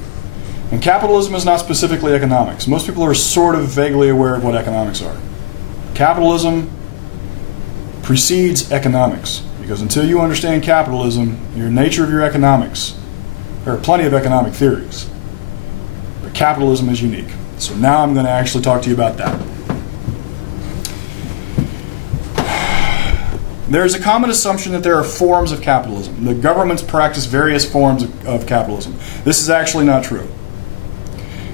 And capitalism is not specifically economics. Most people are sort of vaguely aware of what economics are. Capitalism precedes economics, because until you understand capitalism, your nature of your economics, there are plenty of economic theories, but capitalism is unique. So now I'm going to actually talk to you about that. There is a common assumption that there are forms of capitalism. The governments practice various forms of capitalism. This is actually not true.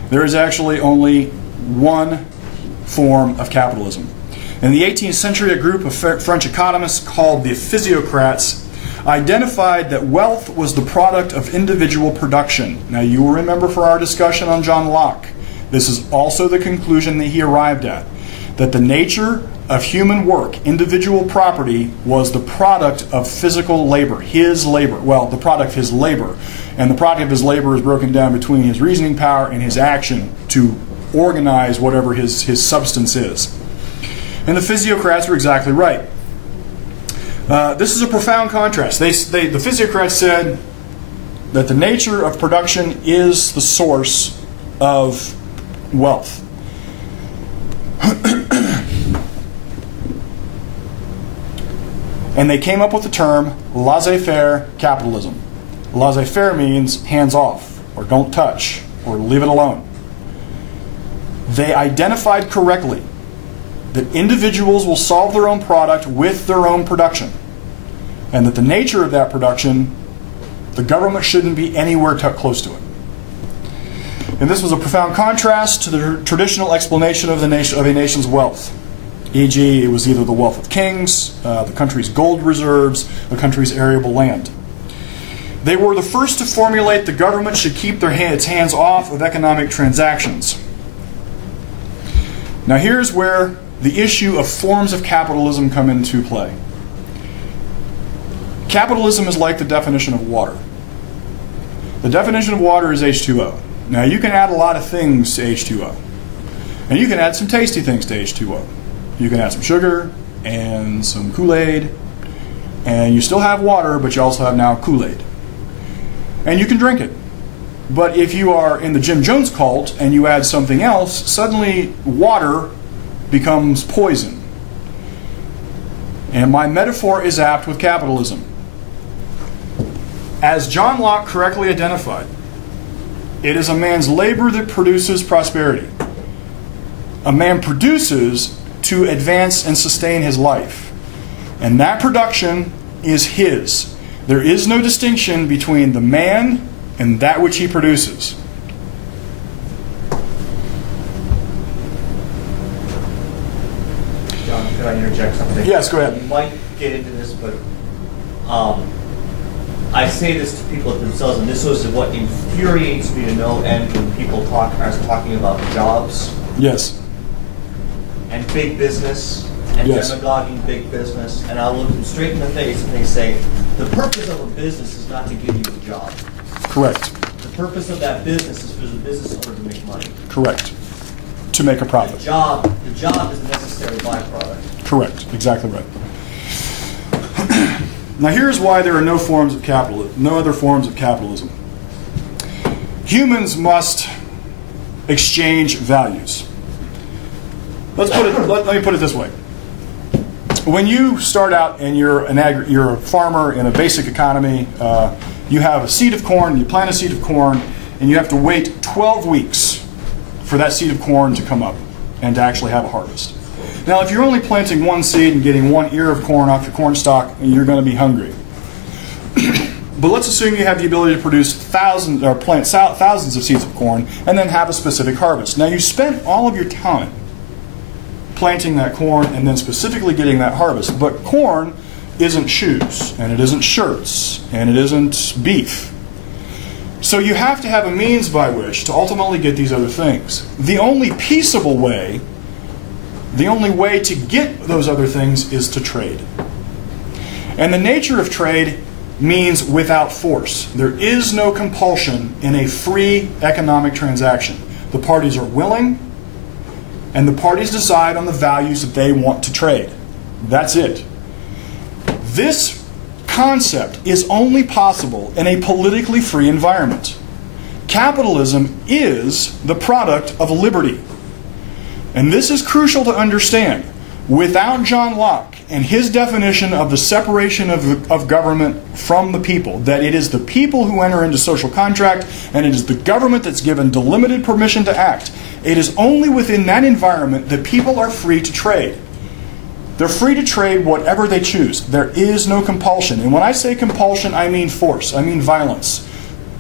There is actually only one form of capitalism. In the 18th century, a group of French economists called the physiocrats identified that wealth was the product of individual production. Now, you will remember for our discussion on John Locke, this is also the conclusion that he arrived at, that the nature of human work, individual property, was the product of physical labor, his labor. Well, the product of his labor. And the product of his labor is broken down between his reasoning power and his action to organize whatever his substance is. And the physiocrats were exactly right. This is a profound contrast. The physiocrats said that the nature of production is the source of wealth. And they came up with the term laissez-faire capitalism. Laissez-faire means hands off, or don't touch, or leave it alone. They identified correctly that individuals will solve their own product with their own production, and that the nature of that production, the government shouldn't be anywhere close to it. And this was a profound contrast to the traditional explanation of a nation's wealth. E.g., it was either the wealth of kings, the country's gold reserves, the country's arable land. They were the first to formulate the government should keep its hands off of economic transactions. Now here's where the issue of forms of capitalism come into play. Capitalism is like the definition of water. The definition of water is H2O. Now you can add a lot of things to H2O. And you can add some tasty things to H2O. You can add some sugar and some Kool-Aid, and you still have water, but you also have now Kool-Aid. And you can drink it. But if you are in the Jim Jones cult and you add something else, suddenly water becomes poison. And my metaphor is apt with capitalism. As John Locke correctly identified, it is a man's labor that produces prosperity. A man produces to advance and sustain his life. And that production is his. There is no distinction between the man and that which he produces. John, could I interject something? Yes, go ahead. You might get into this, but I say this to people themselves, and this was what infuriates me to no end when people are talking about jobs. Yes. And big business, and yes. demagoguing big business, and I'll look them straight in the face and they say, the purpose of a business is not to give you a job. Correct. The purpose of that business is for the business owner to make money. Correct. To make a profit. The job is a necessary byproduct. Correct. Exactly right. Now here's why there are no other forms of capitalism. Humans must exchange values. Let me put it this way. When you start out and you're a farmer in a basic economy, you have a seed of corn, you plant a seed of corn, and you have to wait 12 weeks for that seed of corn to come up and to actually have a harvest. Now, if you're only planting one seed and getting one ear of corn off your corn stalk, you're going to be hungry. But let's assume you have the ability to produce plant thousands of seeds of corn and then have a specific harvest. Now, you spent all of your time planting that corn and then specifically getting that harvest. But corn isn't shoes, and it isn't shirts, and it isn't beef. So you have to have a means by which to ultimately get these other things. The only peaceable way, the only way to get those other things is to trade. And the nature of trade means without force. There is no compulsion in a free economic transaction. The parties are willing, and the parties decide on the values that they want to trade. That's it. This concept is only possible in a politically free environment. Capitalism is the product of liberty. And this is crucial to understand. Without John Locke and his definition of the separation of government from the people, that it is the people who enter into social contract and it is the government that's given delimited permission to act, it is only within that environment that people are free to trade. They're free to trade whatever they choose. There is no compulsion. And when I say compulsion, I mean force. I mean violence.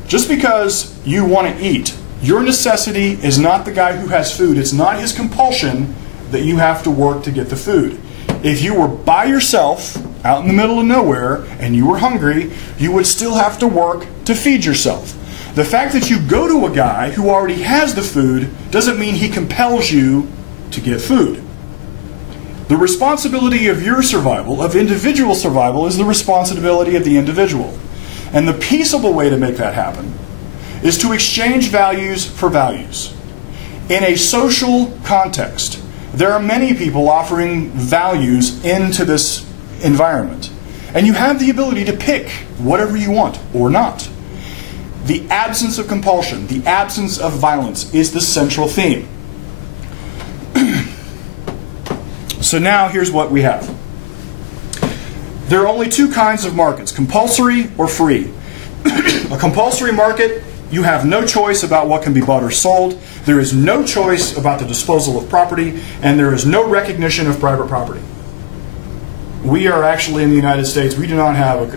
Just because you want to eat, your necessity is not the guy who has food. It's not his compulsion that you have to work to get the food. If you were by yourself, out in the middle of nowhere, and you were hungry, you would still have to work to feed yourself. The fact that you go to a guy who already has the food doesn't mean he compels you to get food. The responsibility of your survival, of individual survival, is the responsibility of the individual. And the peaceable way to make that happen is to exchange values for values. In a social context, there are many people offering values into this environment. And you have the ability to pick whatever you want or not. The absence of compulsion, the absence of violence is the central theme. So now here's what we have. There are only two kinds of markets, compulsory or free. A compulsory market, you have no choice about what can be bought or sold. There is no choice about the disposal of property, and there is no recognition of private property. We are actually in the United States, we do not have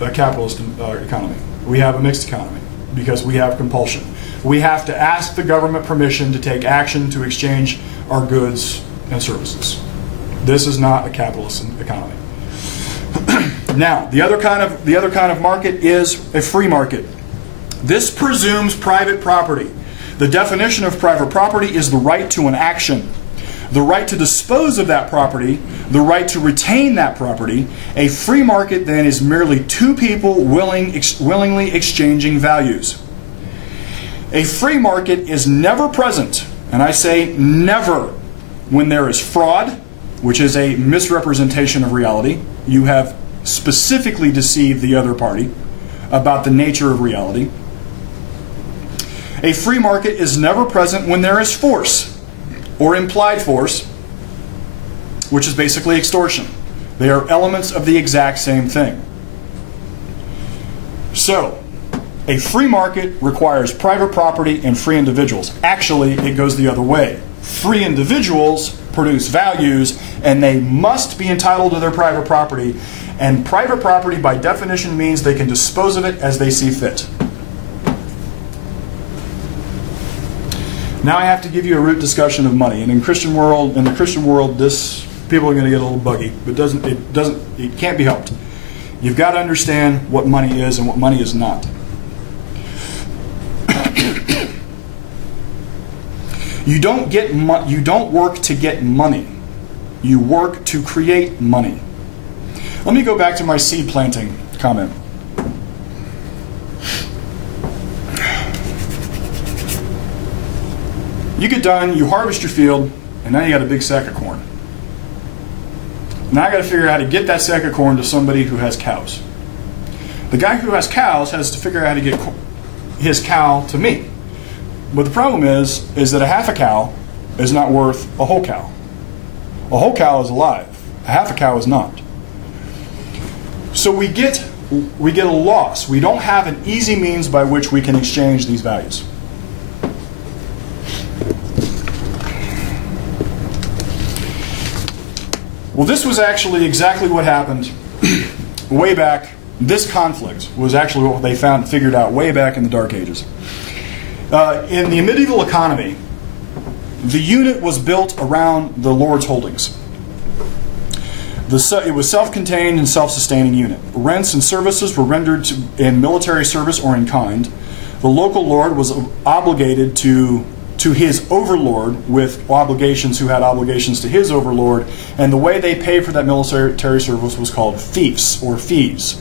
a capitalist economy. We have a mixed economy because we have compulsion. We have to ask the government permission to take action to exchange our goods and services. This is not a capitalist economy. Now, the other kind of market is a free market. This presumes private property. The definition of private property is the right to an action, the right to dispose of that property, the right to retain that property. A free market then is merely two people willingly exchanging values. A free market is never present, and I say never, when there is fraud, which is a misrepresentation of reality. You have specifically deceived the other party about the nature of reality. A free market is never present when there is force, or implied force, which is basically extortion. They are elements of the exact same thing. So, a free market requires private property and free individuals. Actually, it goes the other way. Free individuals produce values, and they must be entitled to their private property. And private property, by definition, means they can dispose of it as they see fit. Now I have to give you a root discussion of money. And in the Christian world, this people are going to get a little buggy, but it can't be helped. You've got to understand what money is and what money is not. You don't work to get money. You work to create money. Let me go back to my seed planting comment. You get done, you harvest your field, and now you got a big sack of corn. Now I got to figure out how to get that sack of corn to somebody who has cows. The guy who has cows has to figure out how to get his cow to me. But the problem is that a half a cow is not worth a whole cow. A whole cow is alive. A half a cow is not. So we get a loss. We don't have an easy means by which we can exchange these values. Well, this was actually exactly what happened way back. This conflict was actually what they figured out way back in the Dark Ages. In the medieval economy, the unit was built around the lord's holdings. It was self-contained and self-sustaining unit. Rents and services were rendered in military service or in kind. The local lord was obligated to his overlord with obligations who had obligations to his overlord, and the way they paid for that military service was called fiefs or fees.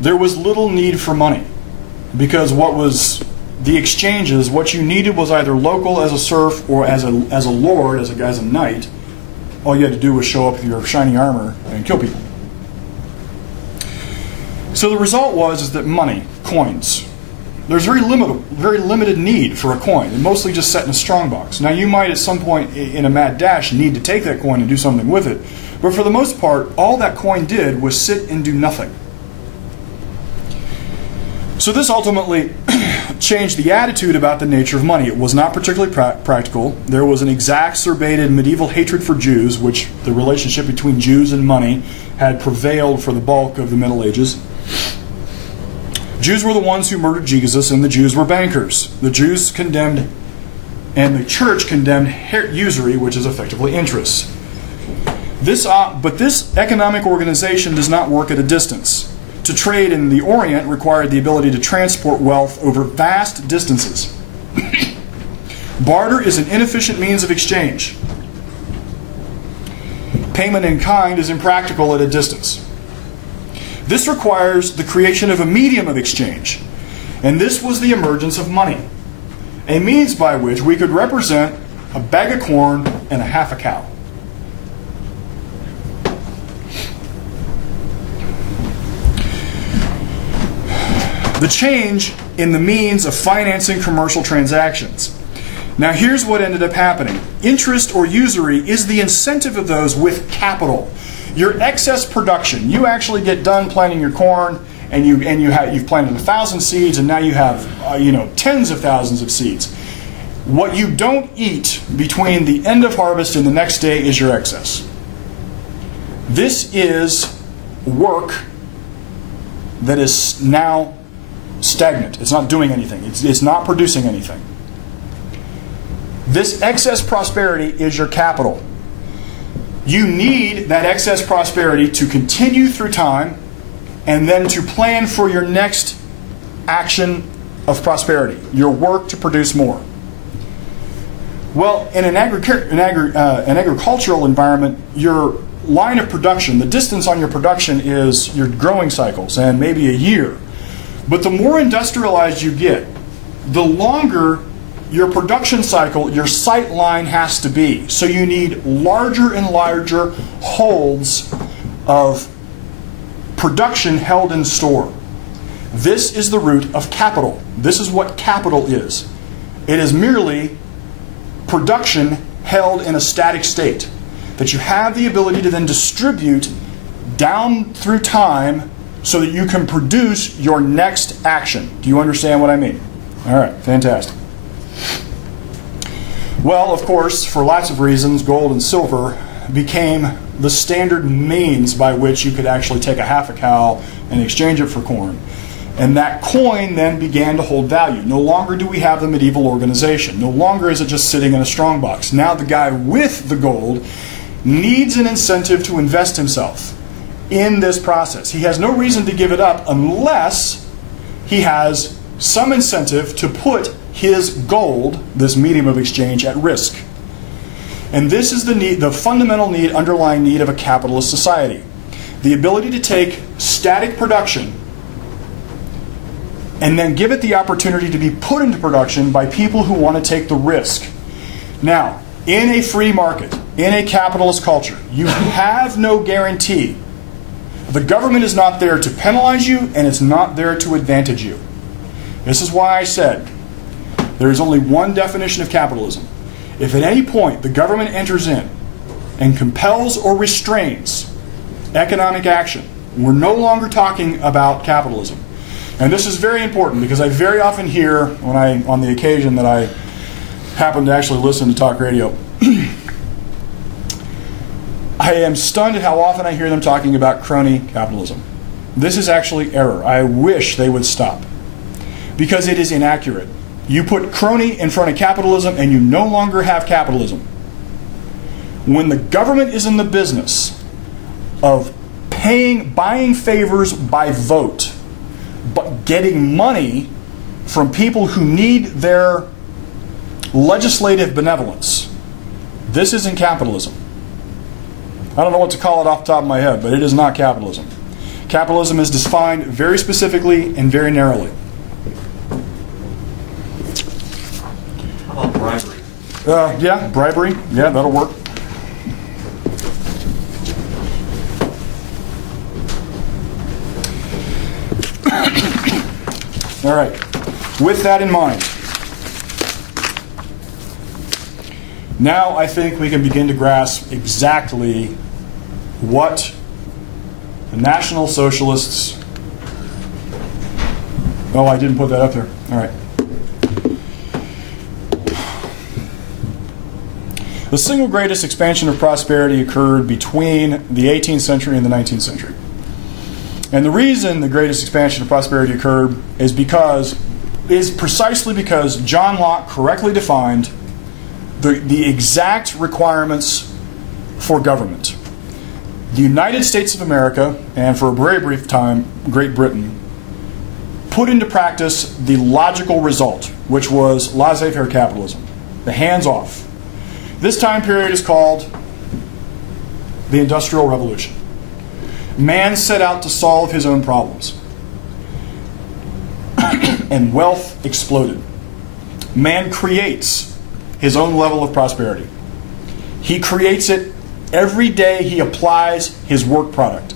There was little need for money, because what was the exchanges, what you needed was either local as a serf or as a lord, as a knight. All you had to do was show up with your shiny armor and kill people. So the result was that money, coins, there's very limited need for a coin, and mostly just set in a strongbox. Now you might at some point in a mad dash need to take that coin and do something with it, but for the most part, all that coin did was sit and do nothing. So this ultimately changed the attitude about the nature of money. It was not particularly practical. There was an exacerbated medieval hatred for Jews, which the relationship between Jews and money had prevailed for the bulk of the Middle Ages. Jews were the ones who murdered Jesus, and the Jews were bankers. The Jews condemned, and the church condemned usury, which is effectively interest. But this economic organization does not work at a distance. To trade in the Orient required the ability to transport wealth over vast distances. Barter is an inefficient means of exchange. Payment in kind is impractical at a distance. This requires the creation of a medium of exchange, and this was the emergence of money, a means by which we could represent a bag of corn and a half a cow. The change in the means of financing commercial transactions. Now here's what ended up happening. Interest or usury is the incentive of those with capital. Your excess production, you actually get done planting your corn, and you've planted 1,000 seeds, and now you have tens of thousands of seeds. What you don't eat between the end of harvest and the next day is your excess. This is work that is now stagnant. It's not doing anything. It's not producing anything. This excess prosperity is your capital. You need that excess prosperity to continue through time and then to plan for your next action of prosperity, your work to produce more. Well, in an agricultural environment, your line of production, the distance on your production is your growing cycles and maybe a year. But the more industrialized you get, the longer your production cycle, your sight line has to be. So you need larger and larger holds of production held in store. This is the root of capital. This is what capital is. It is merely production held in a static state that you have the ability to then distribute down through time so that you can produce your next action. Do you understand what I mean? All right, fantastic. Well, of course, for lots of reasons, gold and silver became the standard means by which you could actually take a half a cow and exchange it for corn. And that coin then began to hold value. No longer do we have the medieval organization. No longer is it just sitting in a strongbox. Now the guy with the gold needs an incentive to invest himself in this process. He has no reason to give it up unless he has some incentive to put his gold, this medium of exchange, at risk. And this is the need, the fundamental need, underlying need of a capitalist society. The ability to take static production and then give it the opportunity to be put into production by people who want to take the risk. Now, in a free market, in a capitalist culture, you have no guarantee. The government is not there to penalize you, and it's not there to advantage you. This is why I said there is only one definition of capitalism. If at any point the government enters in and compels or restrains economic action, we're no longer talking about capitalism. And this is very important because I very often hear, on the occasion that I happen to actually listen to talk radio, I am stunned at how often I hear them talking about crony capitalism. This is actually error. I wish they would stop, because it is inaccurate. You put crony in front of capitalism and you no longer have capitalism. When the government is in the business of buying favors by vote, getting money from people who need their legislative benevolence. This isn't capitalism. I don't know what to call it off the top of my head, but it is not capitalism. Capitalism is defined very specifically and very narrowly. How about bribery? Yeah, bribery. Yeah, that'll work. All right. With that in mind, now I think we can begin to grasp exactly what the National Socialists... Oh, I didn't put that up there. All right. The single greatest expansion of prosperity occurred between the 18th century and the 19th century. And the reason the greatest expansion of prosperity occurred is precisely because John Locke correctly defined the exact requirements for government. The United States of America, and for a very brief time, Great Britain, put into practice the logical result, which was laissez-faire capitalism, the hands-off. This time period is called the Industrial Revolution. Man set out to solve his own problems, and wealth exploded. Man creates his own level of prosperity. He creates it every day he applies his work product.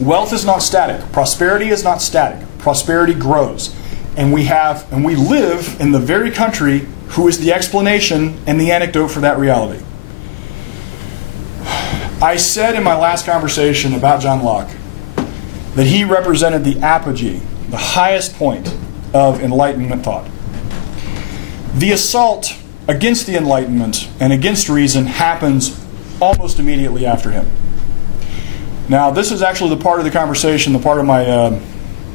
Wealth is not static. Prosperity is not static. Prosperity grows. And we live in the very country who is the explanation and the anecdote for that reality. I said in my last conversation about John Locke that he represented the apogee, the highest point of Enlightenment thought. The assault against the Enlightenment and against reason happens almost immediately after him. Now, this is actually the part of the conversation, the part of my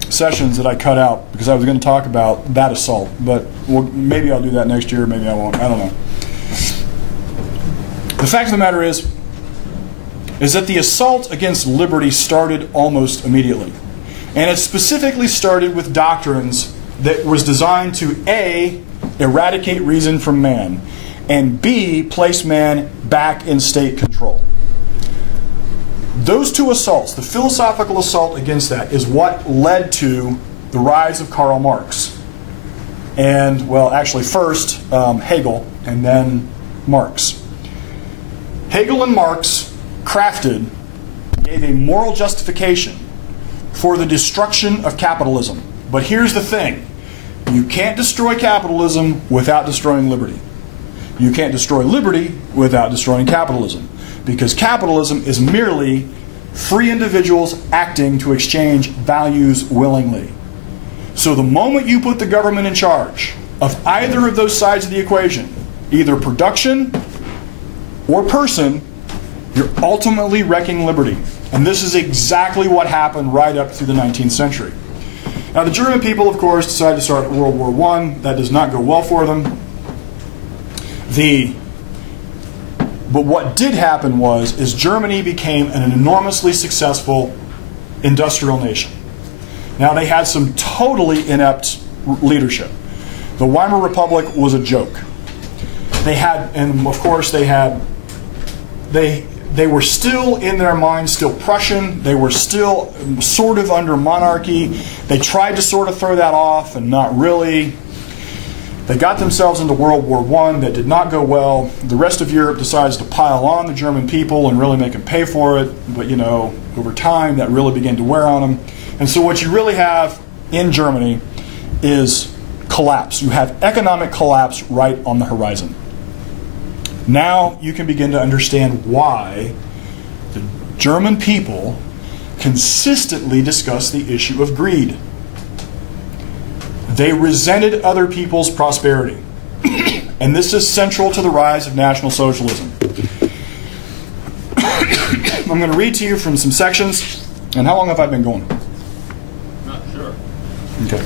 sessions that I cut out because I was going to talk about that assault, but maybe I'll do that next year, maybe I won't, I don't know. The fact of the matter is that the assault against liberty started almost immediately. And it specifically started with doctrines that was designed to A, eradicate reason from man, and B, place man back in state control. Those two assaults, the philosophical assault against that, is what led to the rise of Karl Marx. And, well, actually first Hegel and then Marx. Hegel and Marx gave a moral justification for the destruction of capitalism. But here's the thing. You can't destroy capitalism without destroying liberty. You can't destroy liberty without destroying capitalism. Because capitalism is merely free individuals acting to exchange values willingly. So the moment you put the government in charge of either of those sides of the equation, either production or person, you're ultimately wrecking liberty. And this is exactly what happened right up through the 19th century. Now, the German people, of course, decided to start World War I. That does not go well for them. But what did happen is Germany became an enormously successful industrial nation. Now, they had some totally inept leadership. The Weimar Republic was a joke. And of course, they were still, in their minds, still Prussian. They were still sort of under monarchy. They tried to sort of throw that off, and not really. They got themselves into World War I. That did not go well. The rest of Europe decides to pile on the German people and really make them pay for it. But, over time, that really began to wear on them. And so what you really have in Germany is collapse. You have economic collapse right on the horizon. Now you can begin to understand why the German people consistently discuss the issue of greed. They resented other people's prosperity. And this is central to the rise of National Socialism. I'm going to read to you from some sections. And how long have I been going? Not sure. Okay.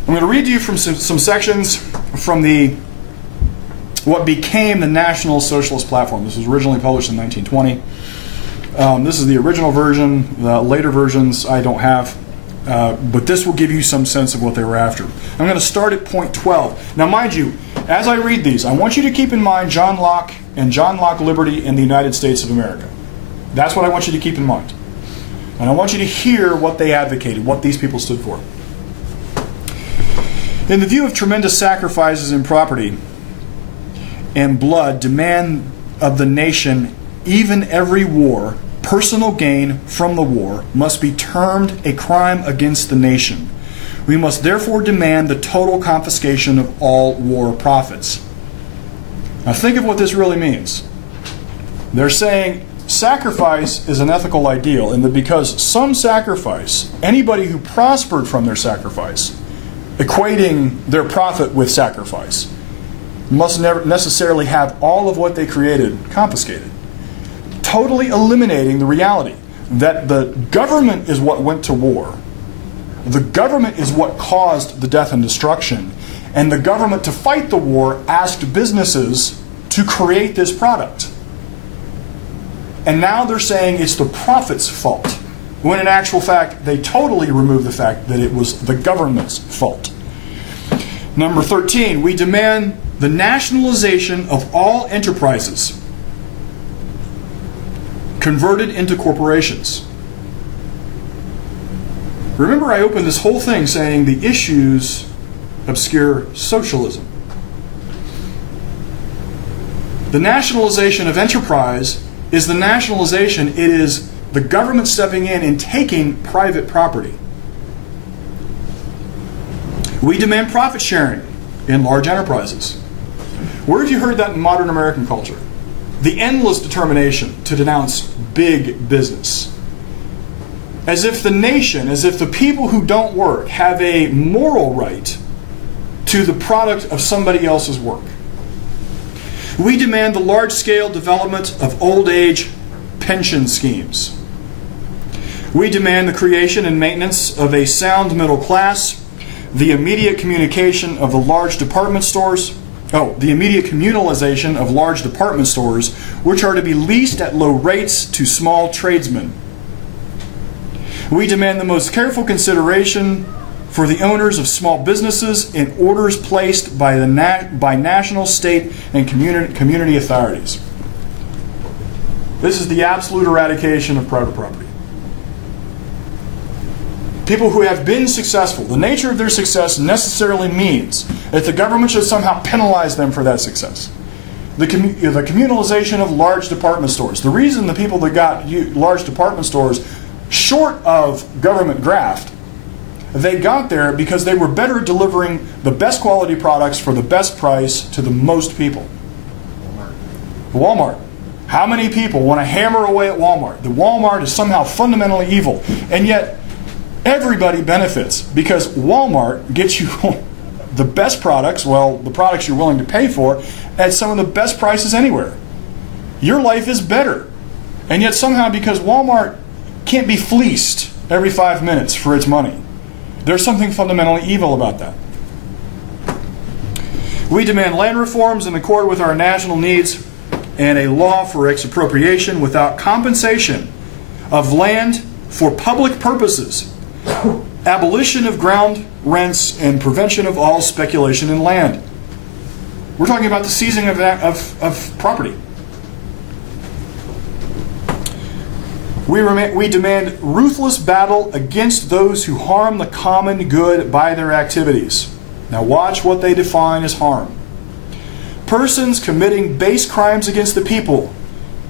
I'm going to read to you from some sections from what became the National Socialist Platform. This was originally published in 1920. This is the original version. The later versions I don't have. But this will give you some sense of what they were after. I'm going to start at point 12. Now, mind you, as I read these, I want you to keep in mind John Locke and John Locke Liberty in the United States of America. That's what I want you to keep in mind. And I want you to hear what they advocated, what these people stood for. In the view of tremendous sacrifices in property and blood demand of the nation, even every war, personal gain from the war, must be termed a crime against the nation. We must therefore demand the total confiscation of all war profits. Now think of what this really means. They're saying sacrifice is an ethical ideal, and that because some sacrifice, anybody who prospered from their sacrifice, equating their profit with sacrifice, must never necessarily have all of what they created confiscated. Totally eliminating the reality that the government is what went to war. The government is what caused the death and destruction. And the government, to fight the war, asked businesses to create this product. And now they're saying it's the profit's fault, when in actual fact, they totally remove the fact that it was the government's fault. Number 13, we demand the nationalization of all enterprises converted into corporations. Remember, I opened this whole thing saying the issues obscure socialism. The nationalization of enterprise is the nationalization, it is the government stepping in and taking private property. We demand profit sharing in large enterprises. Where have you heard that in modern American culture? The endless determination to denounce big business. As if the nation, as if the people who don't work have a moral right to the product of somebody else's work. We demand the large-scale development of old age pension schemes. We demand the creation and maintenance of a sound middle class, the immediate communication of the large department stores, the immediate communalization of large department stores, which are to be leased at low rates to small tradesmen. We demand the most careful consideration for the owners of small businesses in orders placed by national, state, and community authorities. This is the absolute eradication of private property. People who have been successful, the nature of their success necessarily means that the government should somehow penalize them for that success. The communalization of large department stores. The reason the people that got large department stores, short of government graft, they got there because they were better at delivering the best quality products for the best price to the most people. Walmart. How many people want to hammer away at Walmart? The Walmart is somehow fundamentally evil, and yet everybody benefits because Walmart gets you the best products, well, the products you're willing to pay for, at some of the best prices anywhere. Your life is better. And yet somehow, because Walmart can't be fleeced every 5 minutes for its money, there's something fundamentally evil about that. We demand land reforms in accord with our national needs and a law for expropriation without compensation of land for public purposes, abolition of ground rents, and prevention of all speculation in land. We're talking about the seizing of property. We demand ruthless battle against those who harm the common good by their activities. Now watch what they define as harm. Persons committing base crimes against the people,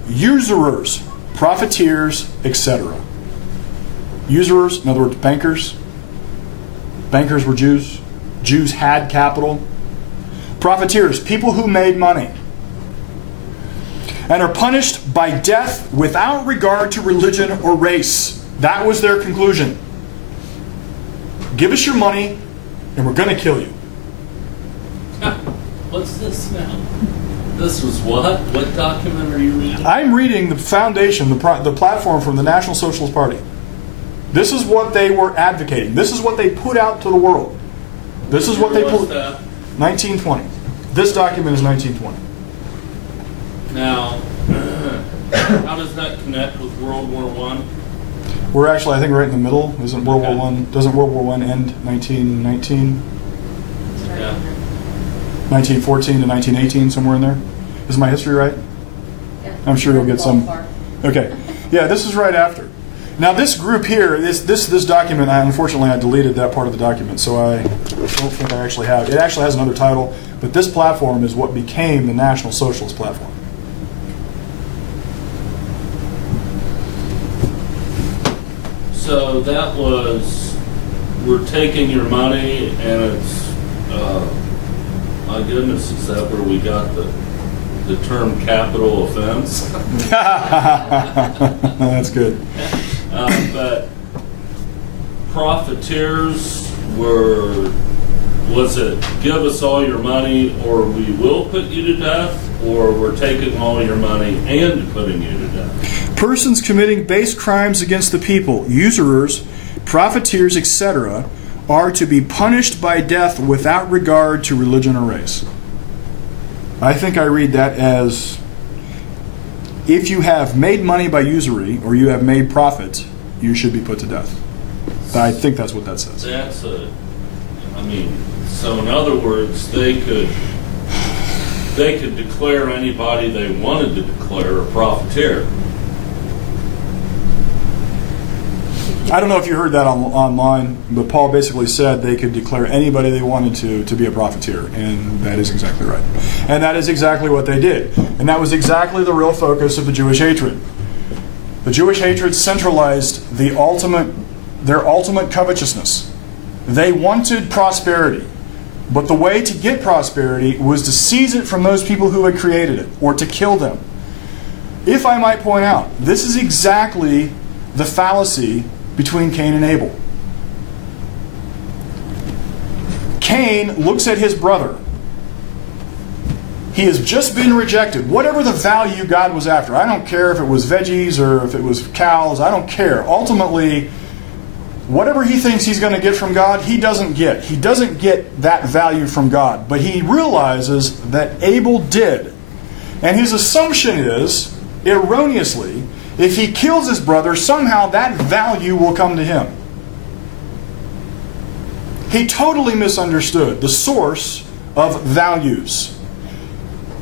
usurers, profiteers, etc. Usurers, in other words, bankers. Bankers were Jews. Jews had capital. Profiteers, people who made money, and are punished by death without regard to religion or race. That was their conclusion. Give us your money, and we're going to kill you. What's this now? This was what? What document are you reading? I'm reading the foundation, the platform from the National Socialist Party. This is what they were advocating. This is what they put out to the world. This is what they put. 1920. This document is 1920. Now, How does that connect with World War I? We're actually, I think, right in the middle. Isn't World War I? Doesn't World War I end 1919? Yeah. 1914 to 1918, somewhere in there. Is my history right? Yeah. I'm sure you'll get some. Ballpark. Okay. Yeah, this is right after. Now this group here, this document, unfortunately I deleted that part of the document, so I don't think I actually have. It actually has another title, but this platform is what became the National Socialist Platform. So that was, we're taking your money and it's, my goodness, is that where we got the term capital offense? That's good. But profiteers was it give us all your money or we will put you to death, or we're taking all your money and putting you to death? Persons committing base crimes against the people, usurers, profiteers, etc., are to be punished by death without regard to religion or race. I think I read that as, if you have made money by usury or you have made profit, you should be put to death. I think that's what that says. So in other words, they could declare anybody they wanted to declare a profiteer. I don't know if you heard that online, but Paul basically said they could declare anybody they wanted to be a profiteer, and that is exactly right. And that is exactly what they did. And that was exactly the real focus of the Jewish hatred. The Jewish hatred centralized their ultimate covetousness. They wanted prosperity, but the way to get prosperity was to seize it from those people who had created it, or to kill them. If I might point out, this is exactly the fallacy between Cain and Abel. Cain looks at his brother. He has just been rejected. Whatever the value God was after, I don't care if it was veggies or if it was cows, I don't care. Ultimately, whatever he thinks he's going to get from God, he doesn't get. He doesn't get that value from God. But he realizes that Abel did. And his assumption is, erroneously, if he kills his brother, somehow that value will come to him. He totally misunderstood the source of values.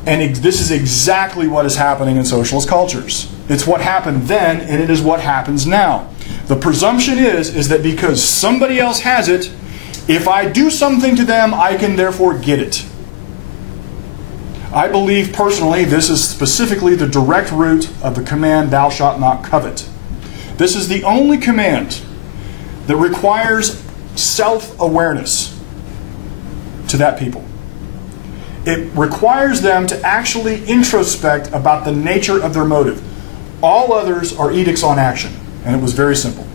And this is exactly what is happening in socialist cultures. It's what happened then, and it is what happens now. The presumption is that because somebody else has it, if I do something to them, I can therefore get it. I believe personally this is specifically the direct root of the command, thou shalt not covet. This is the only command that requires self-awareness to that people. It requires them to actually introspect about the nature of their motive. All others are edicts on action, and it was very simple.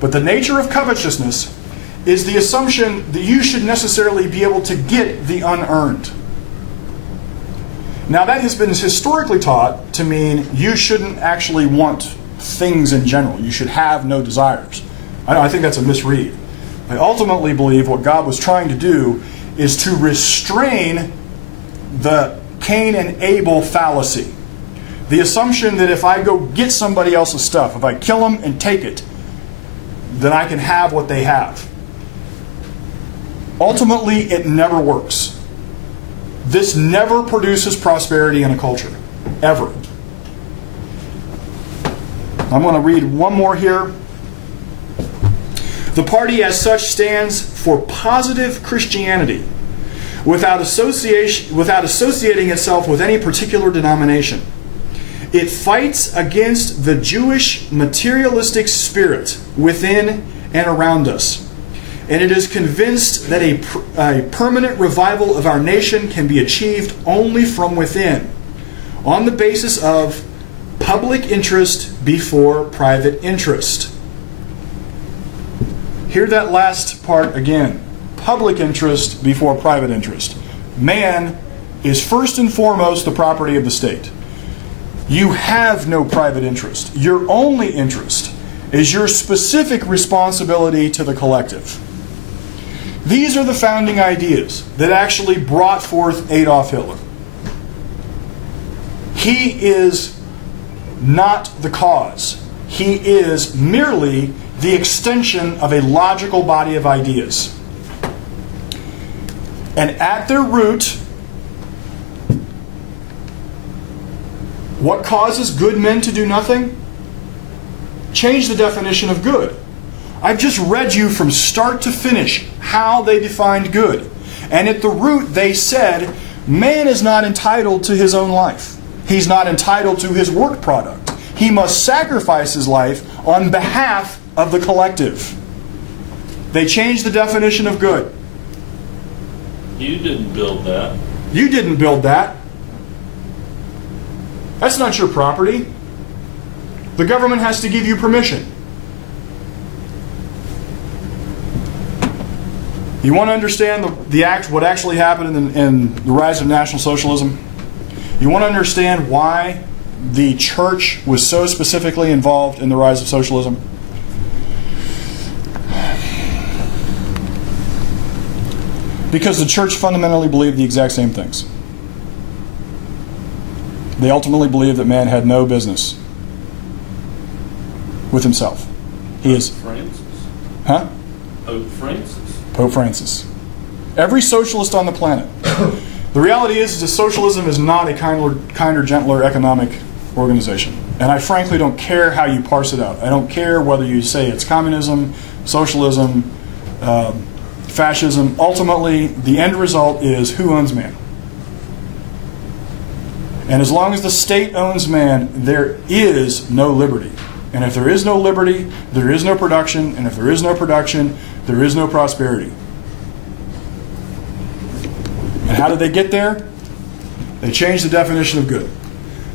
But the nature of covetousness is the assumption that you should necessarily be able to get the unearned. Now that has been historically taught to mean you shouldn't actually want things in general. You should have no desires. I think that's a misread. I ultimately believe what God was trying to do is to restrain the Cain and Abel fallacy. The assumption that if I go get somebody else's stuff, if I kill them and take it, then I can have what they have. Ultimately, it never works. This never produces prosperity in a culture, ever. I'm going to read one more here. The party as such stands for positive Christianity without associating itself with any particular denomination. It fights against the Jewish materialistic spirit within and around us. And it is convinced that a permanent revival of our nation can be achieved only from within, on the basis of public interest before private interest. Hear that last part again. Public interest before private interest. Man is first and foremost the property of the state. You have no private interest. Your only interest is your specific responsibility to the collective. These are the founding ideas that actually brought forth Adolf Hitler. He is not the cause. He is merely the extension of a logical body of ideas. And at their root, what causes good men to do nothing? Change the definition of good. I've just read you from start to finish how they defined good. And at the root they said, man is not entitled to his own life. He's not entitled to his work product. He must sacrifice his life on behalf of the collective. They changed the definition of good. You didn't build that. You didn't build that. That's not your property. The government has to give you permission. You want to understand what actually happened in the rise of National Socialism? You want to understand why the church was so specifically involved in the rise of socialism? Because the church fundamentally believed the exact same things. They ultimately believed that man had no business with himself. He is... Francis. Huh? Pope Francis. Pope Francis. Every socialist on the planet. The reality is that socialism is not a kinder, gentler economic organization. And I frankly don't care how you parse it out. I don't care whether you say it's communism, socialism, fascism. Ultimately, the end result is who owns man. And as long as the state owns man, there is no liberty. And if there is no liberty, there is no production. And if there is no production, there is no prosperity. And how did they get there? They changed the definition of good.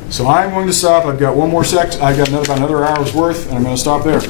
So I'm going to stop. I've got one more I've got about another hour's worth, and I'm going to stop there.